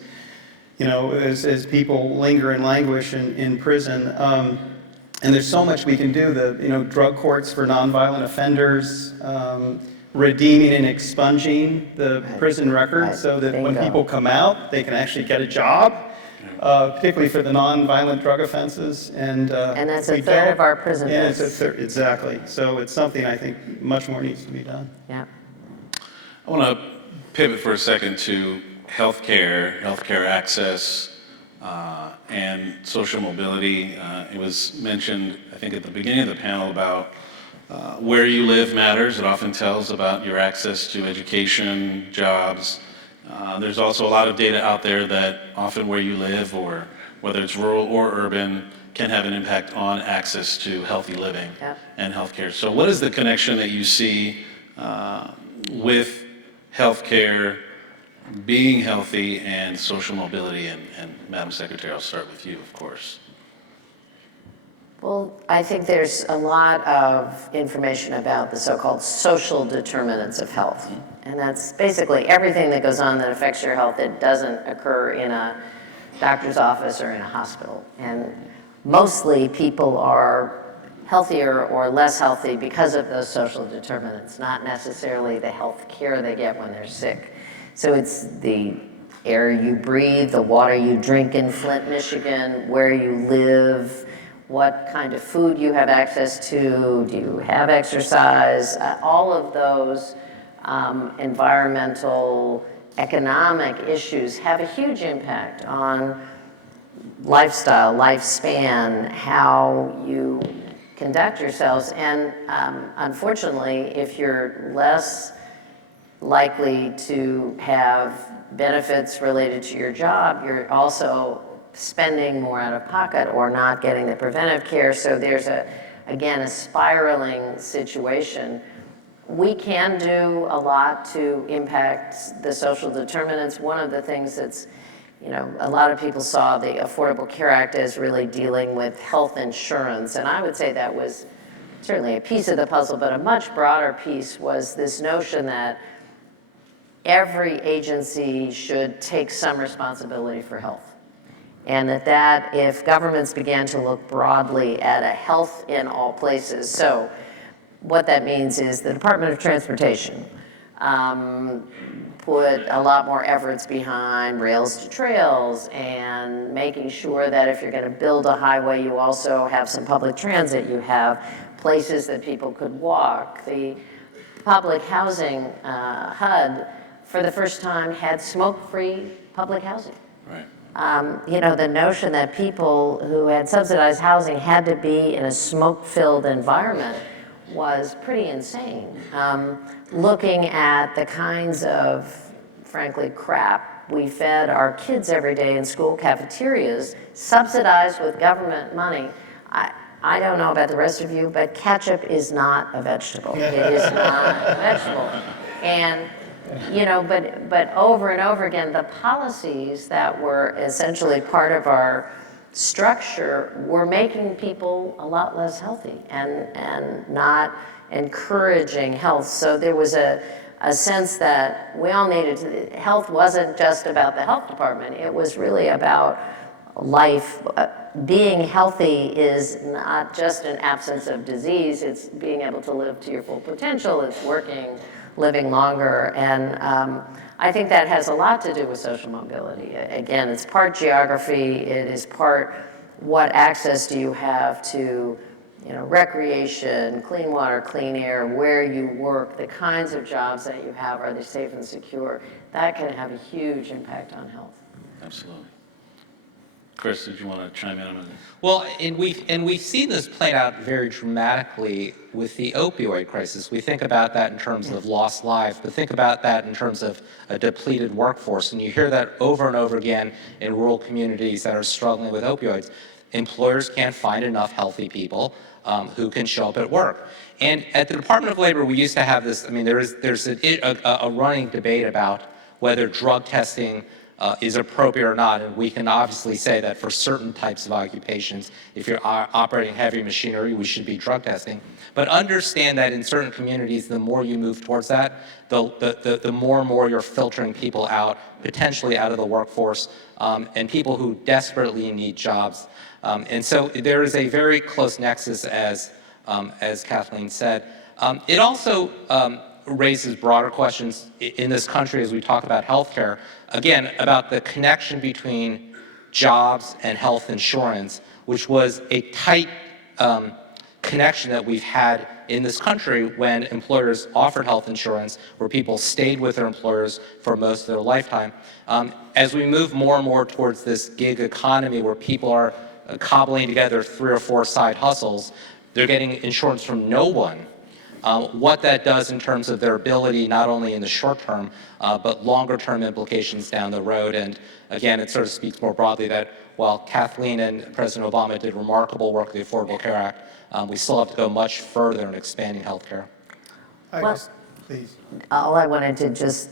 as people linger and languish in prison. And there's so much we can do. The drug courts for nonviolent offenders, redeeming and expunging the prison record so that when people come out, they can actually get a job. Particularly for the non-violent drug offenses, and that's a third of our prison beds. It's a third, exactly. So it's something I think much more needs to be done. Yeah. I want to pivot for a second to healthcare access, and social mobility. It was mentioned, I think, at the beginning of the panel about where you live matters. It often tells about your access to education, jobs. There's also a lot of data out there that often where you live, or whether it's rural or urban, can have an impact on access to healthy living and healthcare. So what is the connection that you see with healthcare, being healthy, and social mobility? And Madam Secretary, I'll start with you, of course. Well, I think there's a lot of information about the so-called social determinants of health. And that's basically everything that goes on that affects your health that doesn't occur in a doctor's office or in a hospital. And mostly people are healthier or less healthy because of those social determinants, not necessarily the health care they get when they're sick. So it's the air you breathe, the water you drink in Flint, Michigan, where you live, what kind of food you have access to, do you have exercise, all of those environmental, economic issues have a huge impact on lifestyle, lifespan, how you conduct yourselves. And unfortunately, if you're less likely to have benefits related to your job, you're also spending more out of pocket or not getting the preventive care. So there's again, a spiraling situation. We can do a lot to impact the social determinants. One of the things that's, a lot of people saw the Affordable Care Act as really dealing with health insurance. And I would say that was certainly a piece of the puzzle, but a much broader piece was this notion that every agency should take some responsibility for health. And that if governments began to look broadly at a health in all places, so what that means is the Department of Transportation put a lot more efforts behind rails to trails and making sure that if you're going to build a highway, you also have some public transit, you have places that people could walk. The public housing HUD, for the first time, had smoke-free public housing. Right. The notion that people who had subsidized housing had to be in a smoke-filled environment was pretty insane. Looking at the kinds of, frankly, crap we fed our kids every day in school cafeterias, subsidized with government money. I don't know about the rest of you, but ketchup is not a vegetable. It is not a vegetable. And but over and over again, the policies that were essentially part of our structure were making people a lot less healthy and not encouraging health. So there was a sense that we all needed to, health wasn't just about the health department, it was really about life. Being healthy is not just an absence of disease, it's being able to live to your full potential, it's living longer. And I think that has a lot to do with social mobility. Again, it's part geography, it is part what access do you have to recreation, clean water, clean air, where you work, the kinds of jobs that you have, are they safe and secure? That can have a huge impact on health. Absolutely. Chris, did you want to chime in on that? Well, and we've seen this played out very dramatically with the opioid crisis. We think about that in terms of lost lives, but think about that in terms of a depleted workforce. And you hear that over and over again in rural communities that are struggling with opioids. Employers can't find enough healthy people who can show up at work. And at the Department of Labor, we used to have this, there's a running debate about whether drug testing is appropriate or not, and we can obviously say that for certain types of occupations, if you're operating heavy machinery, we should be drug testing. But understand that in certain communities, the more you move towards that, the more and more you're filtering people out, potentially out of the workforce, and people who desperately need jobs. And so there is a very close nexus, as Kathleen said. It also raises broader questions in this country as we talk about healthcare, again, about the connection between jobs and health insurance, which was a tight connection that we've had in this country when employers offered health insurance, where people stayed with their employers for most of their lifetime. As we move more and more towards this gig economy where people are cobbling together 3 or 4 side hustles, they're getting insurance from no one. What that does in terms of their ability, not only in the short term, but longer term implications down the road. And again, it sort of speaks more broadly that while Kathleen and President Obama did remarkable work with the Affordable Care Act, we still have to go much further in expanding health care. Please. All I wanted to just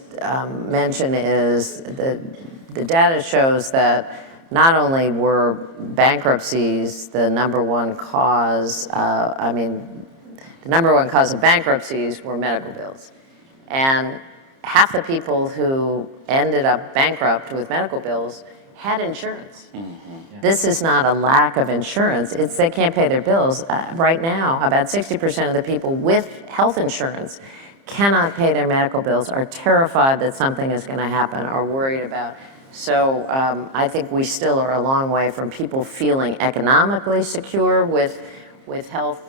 mention is the data shows that not only were bankruptcies the number one cause, the number one cause of bankruptcies were medical bills. And half the people who ended up bankrupt with medical bills had insurance. This is not a lack of insurance, it's they can't pay their bills. Right now, about 60% of the people with health insurance cannot pay their medical bills, are terrified that something is going to happen, are worried about. So I think we still are a long way from people feeling economically secure with health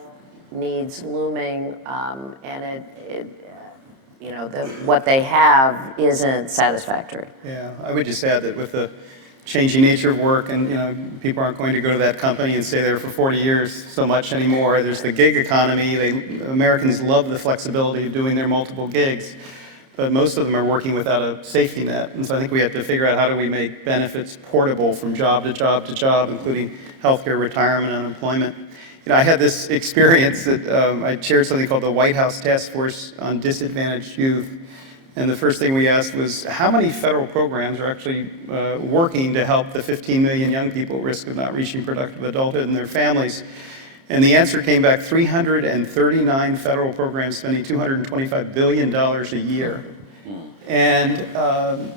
needs looming, and what they have isn't satisfactory. Yeah, I would just add that with the changing nature of work, and people aren't going to go to that company and stay there for 40 years so much anymore. There's the gig economy. Americans love the flexibility of doing their multiple gigs, but most of them are working without a safety net. And so I think we have to figure out how do we make benefits portable from job to job to job, including healthcare, retirement, and unemployment. I had this experience that I chaired something called the White House Task Force on Disadvantaged Youth. And the first thing we asked was, how many federal programs are actually working to help the 15 million young people at risk of not reaching productive adulthood and their families? And the answer came back 339 federal programs spending $225 billion a year. And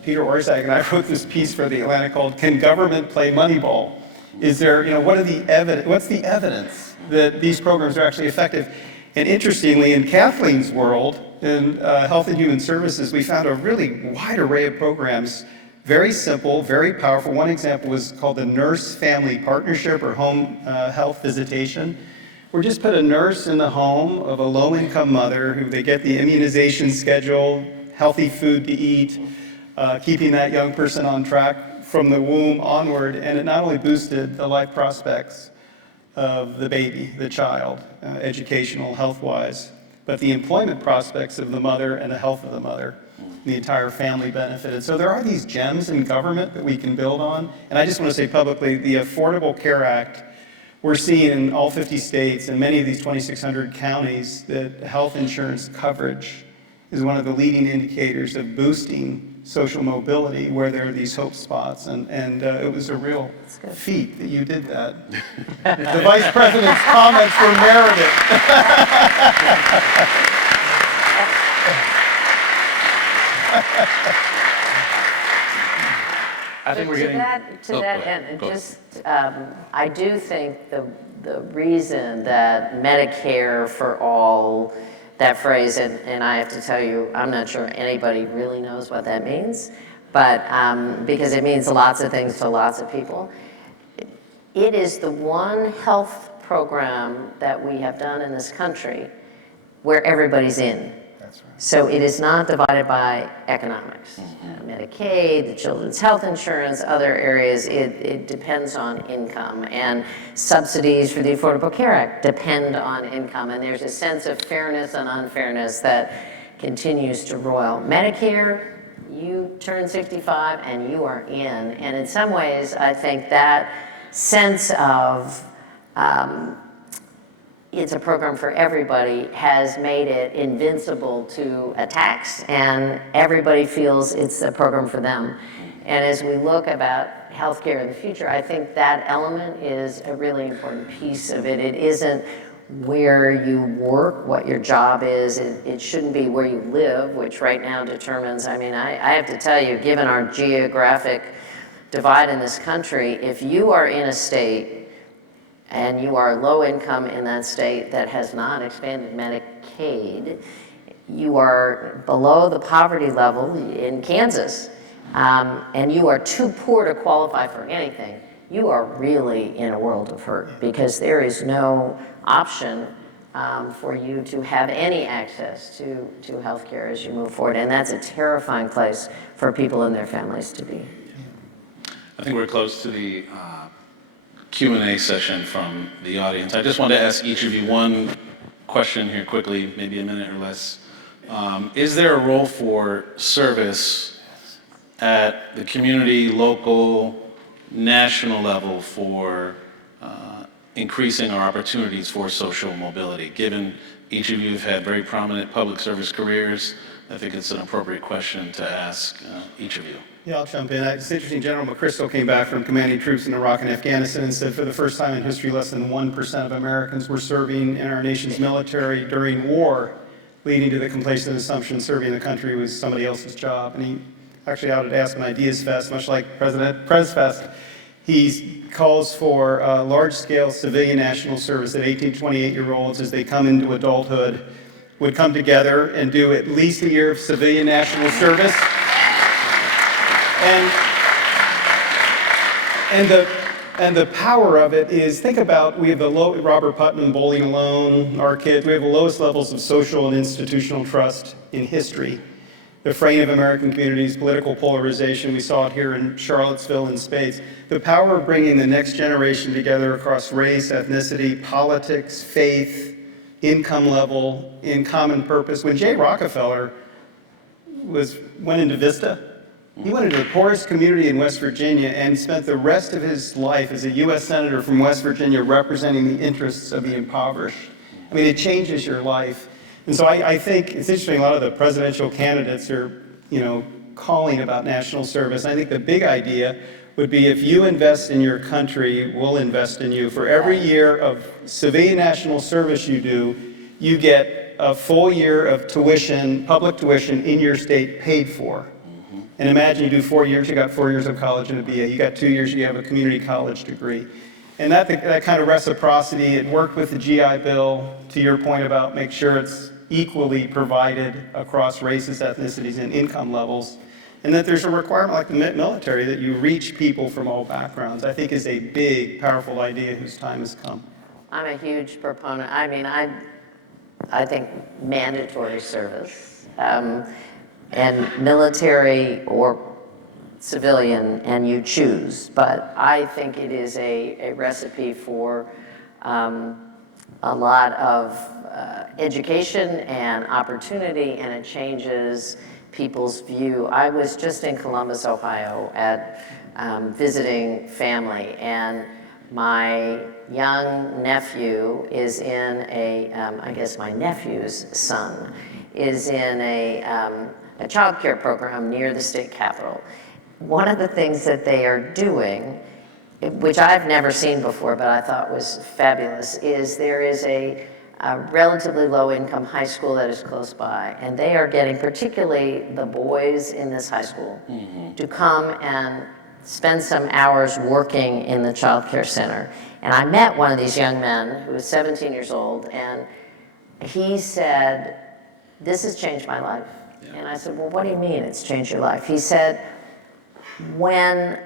Peter Orszag and I wrote this piece for The Atlantic called, Can Government Play Moneyball? Is there, what's the evidence that these programs are actually effective? And interestingly, in Kathleen's world, in Health and Human Services, we found a really wide array of programs, very simple, very powerful. One example was called the Nurse Family Partnership or Home Health Visitation. We just put a nurse in the home of a low-income mother who they get the immunization schedule, healthy food to eat, keeping that young person on track from the womb onward, and it not only boosted the life prospects of the baby, the child, educational, health-wise, but the employment prospects of the mother and the health of the mother. The entire family benefited. So there are these gems in government that we can build on. And I just want to say publicly, the Affordable Care Act, we're seeing in all 50 states and many of these 2,600 counties that health insurance coverage is one of the leading indicators of boosting social mobility where there are these hope spots. And it was a real feat that you did that. The Vice President's comments were merited. I think we're getting... To that end, and just, I do think the reason that Medicare for all, that phrase, and I have to tell you, I'm not sure anybody really knows what that means, but because it means lots of things to lots of people. It is the one health program that we have done in this country where everybody's in. That's right. So it is not divided by economics. Medicaid, the children's health insurance, other areas, it depends on income. And subsidies for the Affordable Care Act depend on income. And there's a sense of fairness and unfairness that continues to roil. Medicare, you turn 65 and you are in. And in some ways, I think that sense of it's a program for everybody has made it invincible to attacks, and everybody feels it's a program for them. And as we look about healthcare in the future, I think that element is a really important piece of it. It isn't where you work, what your job is. It shouldn't be where you live, which right now determines, I mean, I have to tell you, given our geographic divide in this country, if you are in a state and you are low income in that state that has not expanded Medicaid, you are below the poverty level in Kansas, and you are too poor to qualify for anything, you are really in a world of hurt because there is no option for you to have any access to health care as you move forward. And that's a terrifying place for people and their families to be. I think we're close to the Q&A session from the audience. I just want to ask each of you one question here quickly, maybe a minute or less. Is there a role for service at the community, local, national level for increasing our opportunities for social mobility? Given each of you have had very prominent public service careers, I think it's an appropriate question to ask each of you. Yeah, I'll jump in. It's interesting, General McChrystal came back from commanding troops in Iraq and Afghanistan and said for the first time in history, less than 1% of Americans were serving in our nation's military during war. leading to the complacent assumption serving the country was somebody else's job. And he actually out at Aspen Ideas Fest, much like President PrezFest, he calls for large-scale civilian national service that 18 to 28-year-olds, as they come into adulthood, would come together and do at least a year of civilian national service. And the power of it is, think about, we have the low, Robert Putnam, Bowling Alone, our kids, we have the lowest levels of social and institutional trust in history. The fraying of American communities, political polarization, we saw it here in Charlottesville in spades. The power of bringing the next generation together across race, ethnicity, politics, faith, income level, in common purpose. When Jay Rockefeller went into Vista, he went into the poorest community in West Virginia and spent the rest of his life as a U.S. Senator from West Virginia representing the interests of the impoverished. I mean, it changes your life. And so I think it's interesting, a lot of the presidential candidates are, calling about national service. I think the big idea would be, if you invest in your country, we'll invest in you. For every year of civilian national service you do, you get a full year of tuition, public tuition in your state paid for. And imagine you do 4 years, you got 4 years of college and a BA. You got 2 years, you have a community college degree. And that kind of reciprocity, it worked with the GI Bill, to your point about make sure it's equally provided across races, ethnicities, and income levels. And that there's a requirement like the military that you reach people from all backgrounds, I think is a big, powerful idea whose time has come. I'm a huge proponent. I mean, I think mandatory service. And military or civilian, and you choose. But I think it is a recipe for a lot of education and opportunity, and it changes people's view. I was just in Columbus, Ohio, at visiting family, and my young nephew is in I guess my nephew's son is in a child care program near the state capitol. One of the things that they are doing, which I've never seen before but I thought was fabulous, is there is a relatively low-income high school that is close by, and they are getting, particularly the boys in this high school, to come and spend some hours working in the child care center. And I met one of these young men who was 17 years old, and he said, "This has changed my life." And I said, "Well, what do you mean it's changed your life?" He said, "When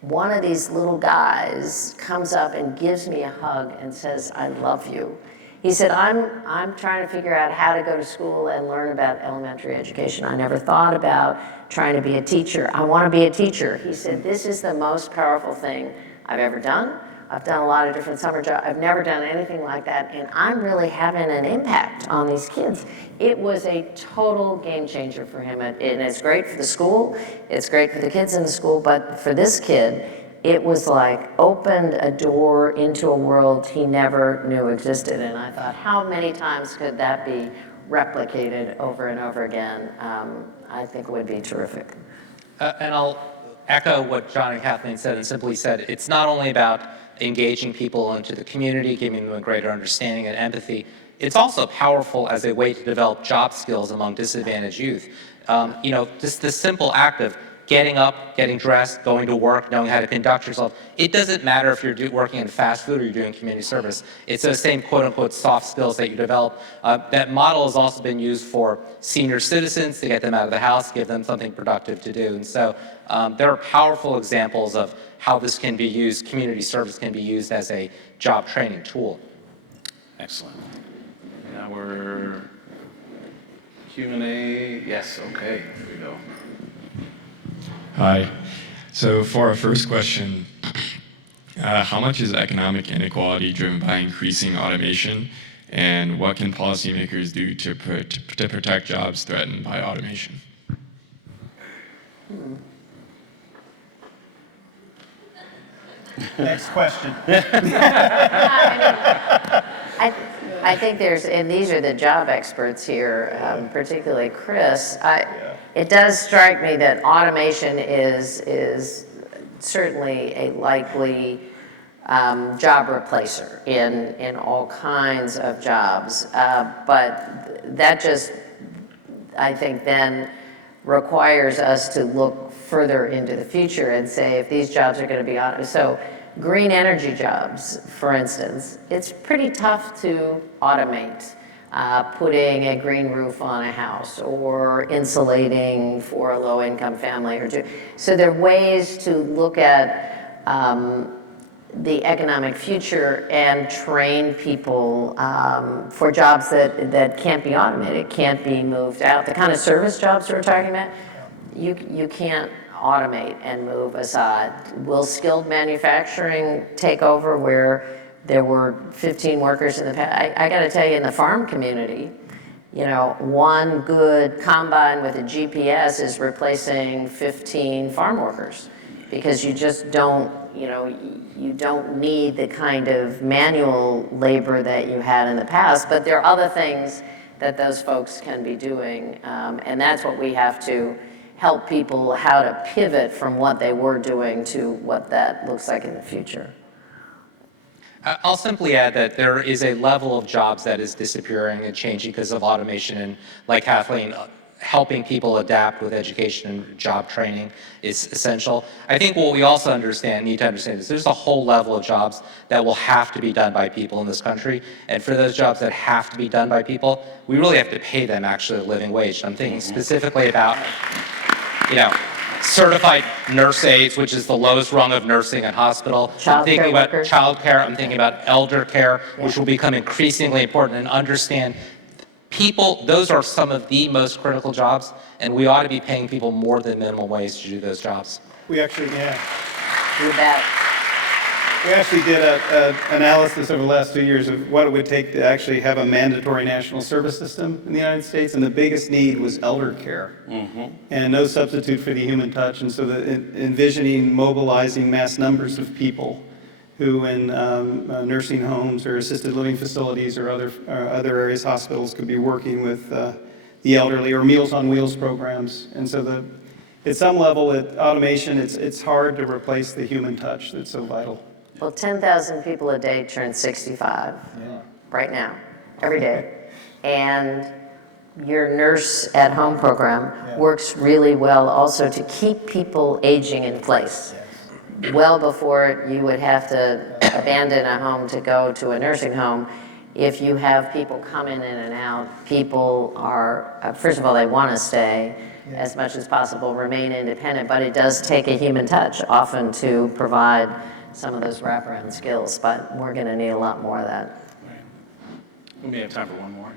one of these little guys comes up and gives me a hug and says, 'I love you,' he said, I'm trying to figure out how to go to school and learn about elementary education. I never thought about trying to be a teacher. I want to be a teacher." He said, "This is the most powerful thing I've ever done. I've done a lot of different summer jobs. I've never done anything like that, and I'm really having an impact on these kids." It was a total game changer for him, and it's great for the school, it's great for the kids in the school, but for this kid, it was like opened a door into a world he never knew existed. And I thought, how many times could that be replicated over and over again? I think it would be terrific. And I'll echo what John and Kathleen said, and simply said, it's not only about engaging people into the community, giving them a greater understanding and empathy, it's also powerful as a way to develop job skills among disadvantaged youth. Just the simple act of getting up, getting dressed, going to work, knowing how to conduct yourself. It doesn't matter if you're working in fast food or you're doing community service. It's those same quote-unquote soft skills that you develop. That model has also been used for senior citizens to get them out of the house, give them something productive to do. And so there are powerful examples of how this can be used, community service can be used as a job training tool. Excellent. Now we're Q&A. Yes, okay, here we go. Hi. So for our first question, how much is economic inequality driven by increasing automation, and what can policymakers do to protect jobs threatened by automation? Next question. I think there's, and these are the job experts here, particularly Chris. It does strike me that automation is certainly a likely job replacer in all kinds of jobs. But that just, I think, then requires us to look further into the future and say if these jobs are going to be on. So green energy jobs, for instance, it's pretty tough to automate. Putting a green roof on a house or insulating for a low-income family or two. So there are ways to look at the economic future and train people for jobs that can't be automated, can't be moved out. The kind of service jobs we're talking about, you can't automate and move aside. Will skilled manufacturing take over where there were 15 workers in the past? I got to tell you, in the farm community, you know, one good combine with a GPS is replacing 15 farm workers because you just don't, you know, you don't need the kind of manual labor that you had in the past, but there are other things that those folks can be doing, and that's what we have to help people how to pivot from what they were doing to what that looks like in the future. I'll simply add that there is a level of jobs that is disappearing and changing because of automation, and like Kathleen, helping people adapt with education and job training is essential. I think what we also need to understand is there's a whole level of jobs that will have to be done by people in this country, and for those jobs that have to be done by people, we really have to pay them actually a living wage. I'm thinking specifically about, you know, certified nurse aides, which is the lowest rung of nursing and hospital. I'm thinking about childcare. I'm thinking about elder care, which will become increasingly important, and understand people, those are some of the most critical jobs, and we ought to be paying people more than minimum wage to do those jobs. We actually, You bet. We actually did an analysis over the last 2 years of what it would take to actually have a mandatory national service system in the United States, and the biggest need was elder care. And no substitute for the human touch, and so envisioning mobilizing mass numbers of people who in nursing homes or assisted living facilities or other areas, hospitals, could be working with the elderly, or Meals on Wheels programs. And so at some level, automation, it's hard to replace the human touch that's so vital. Well, 10,000 people a day turn 65 right now, every day. And your nurse at home program works really well also to keep people aging in place. Well before you would have to abandon a home to go to a nursing home, if you have people coming in and out, people are, first of all, they want to stay as much as possible, remain independent, but it does take a human touch often to provide some of those wraparound skills, but we're going to need a lot more of that. We may have time for one more.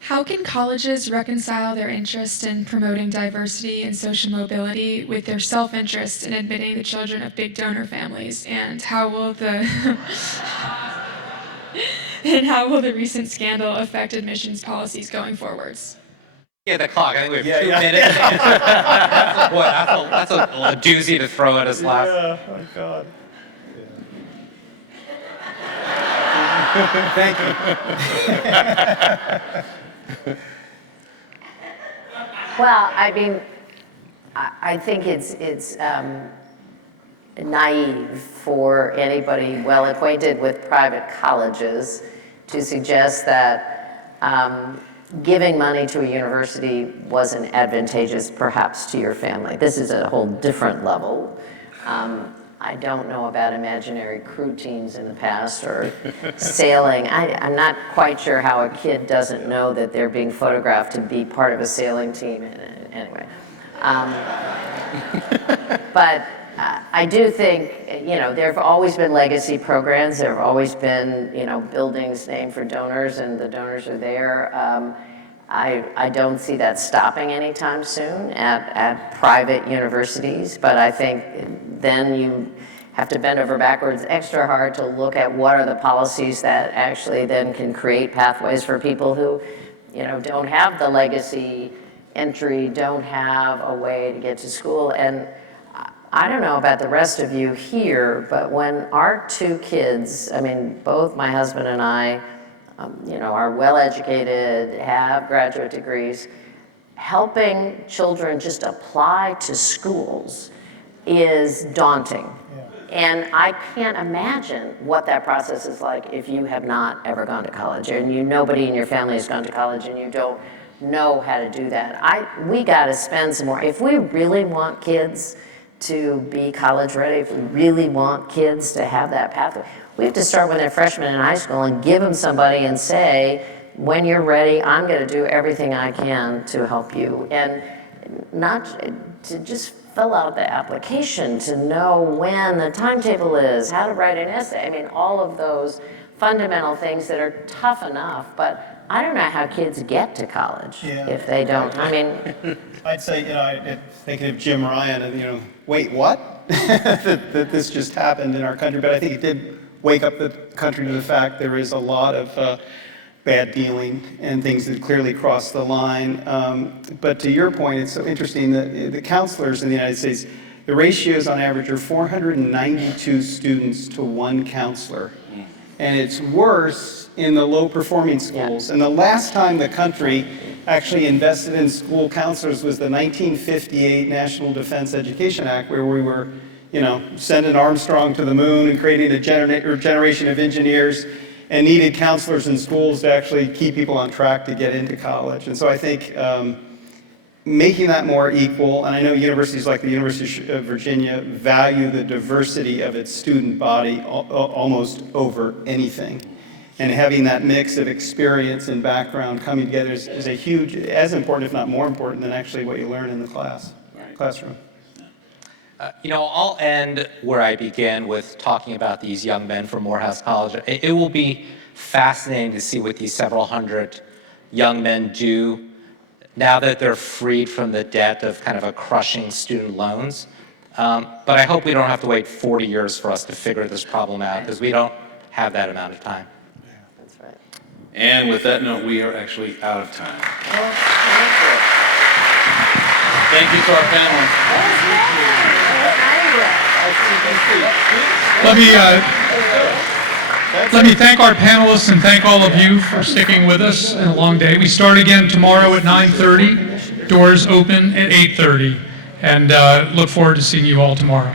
How can colleges reconcile their interest in promoting diversity and social mobility with their self-interest in admitting the children of big donor families? And how will the recent scandal affect admissions policies going forwards? Yeah, the clock. I think we have 2 minutes. That's a doozy to throw at us last. Yeah, oh God. Thank you. Well, I mean, I think it's naive for anybody well acquainted with private colleges to suggest that giving money to a university wasn't advantageous perhaps to your family. This is a whole different level. I don't know about imaginary crew teams in the past or sailing. I'm not quite sure how a kid doesn't know that they're being photographed to be part of a sailing team. Anyway. But I do think, you know, there have always been legacy programs. There have always been, you know, buildings named for donors, and the donors are there. I don't see that stopping anytime soon at private universities, but I think then you have to bend over backwards extra hard to look at what are the policies that actually then can create pathways for people who, you know, don't have the legacy entry, don't have a way to get to school. And I don't know about the rest of you here, but when our 2 kids, I mean, both my husband and I, you know, are well-educated, have graduate degrees, helping children just apply to schools is daunting. And I can't imagine what that process is like if you have not ever gone to college, and nobody in your family has gone to college, and you don't know how to do that. We got to spend some more. If we really want kids to be college ready, if we really want kids to have that pathway, we have to start when they're freshmen in high school and give them somebody and say, when you're ready, I'm going to do everything I can to help you. And not to just fill out the application, to know when the timetable is, how to write an essay. I mean, all of those fundamental things that are tough enough, but I don't know how kids get to college if they don't. I mean, I'd say, thinking of Jim Ryan, and wait, what? that this just happened in our country, but I think it did wake up the country to the fact there is a lot of bad dealing and things that clearly cross the line. But to your point, it's so interesting that the counselors in the United States, the ratios on average are 492 students to one counselor. And it's worse in the low-performing schools. And the last time the country actually invested in school counselors was the 1958 National Defense Education Act, where we were, sending Armstrong to the moon and creating a generation of engineers, and needed counselors in schools to actually keep people on track to get into college. And so I think making that more equal, and I know universities like the University of Virginia value the diversity of its student body almost over anything. And having that mix of experience and background coming together is a huge, as important, if not more important, than actually what you learn in the classroom. I'll end where I began with talking about these young men from Morehouse College. It will be fascinating to see what these several hundred young men do now that they're freed from the debt of kind of a crushing student loans. But I hope we don't have to wait 40 years for us to figure this problem out, because we don't have that amount of time. That's right. And with that note, we are actually out of time. Thank you to our panelists. Let me thank our panelists and thank all of you for sticking with us in a long day. We start again tomorrow at 9:30. Doors open at 8:30. And look forward to seeing you all tomorrow.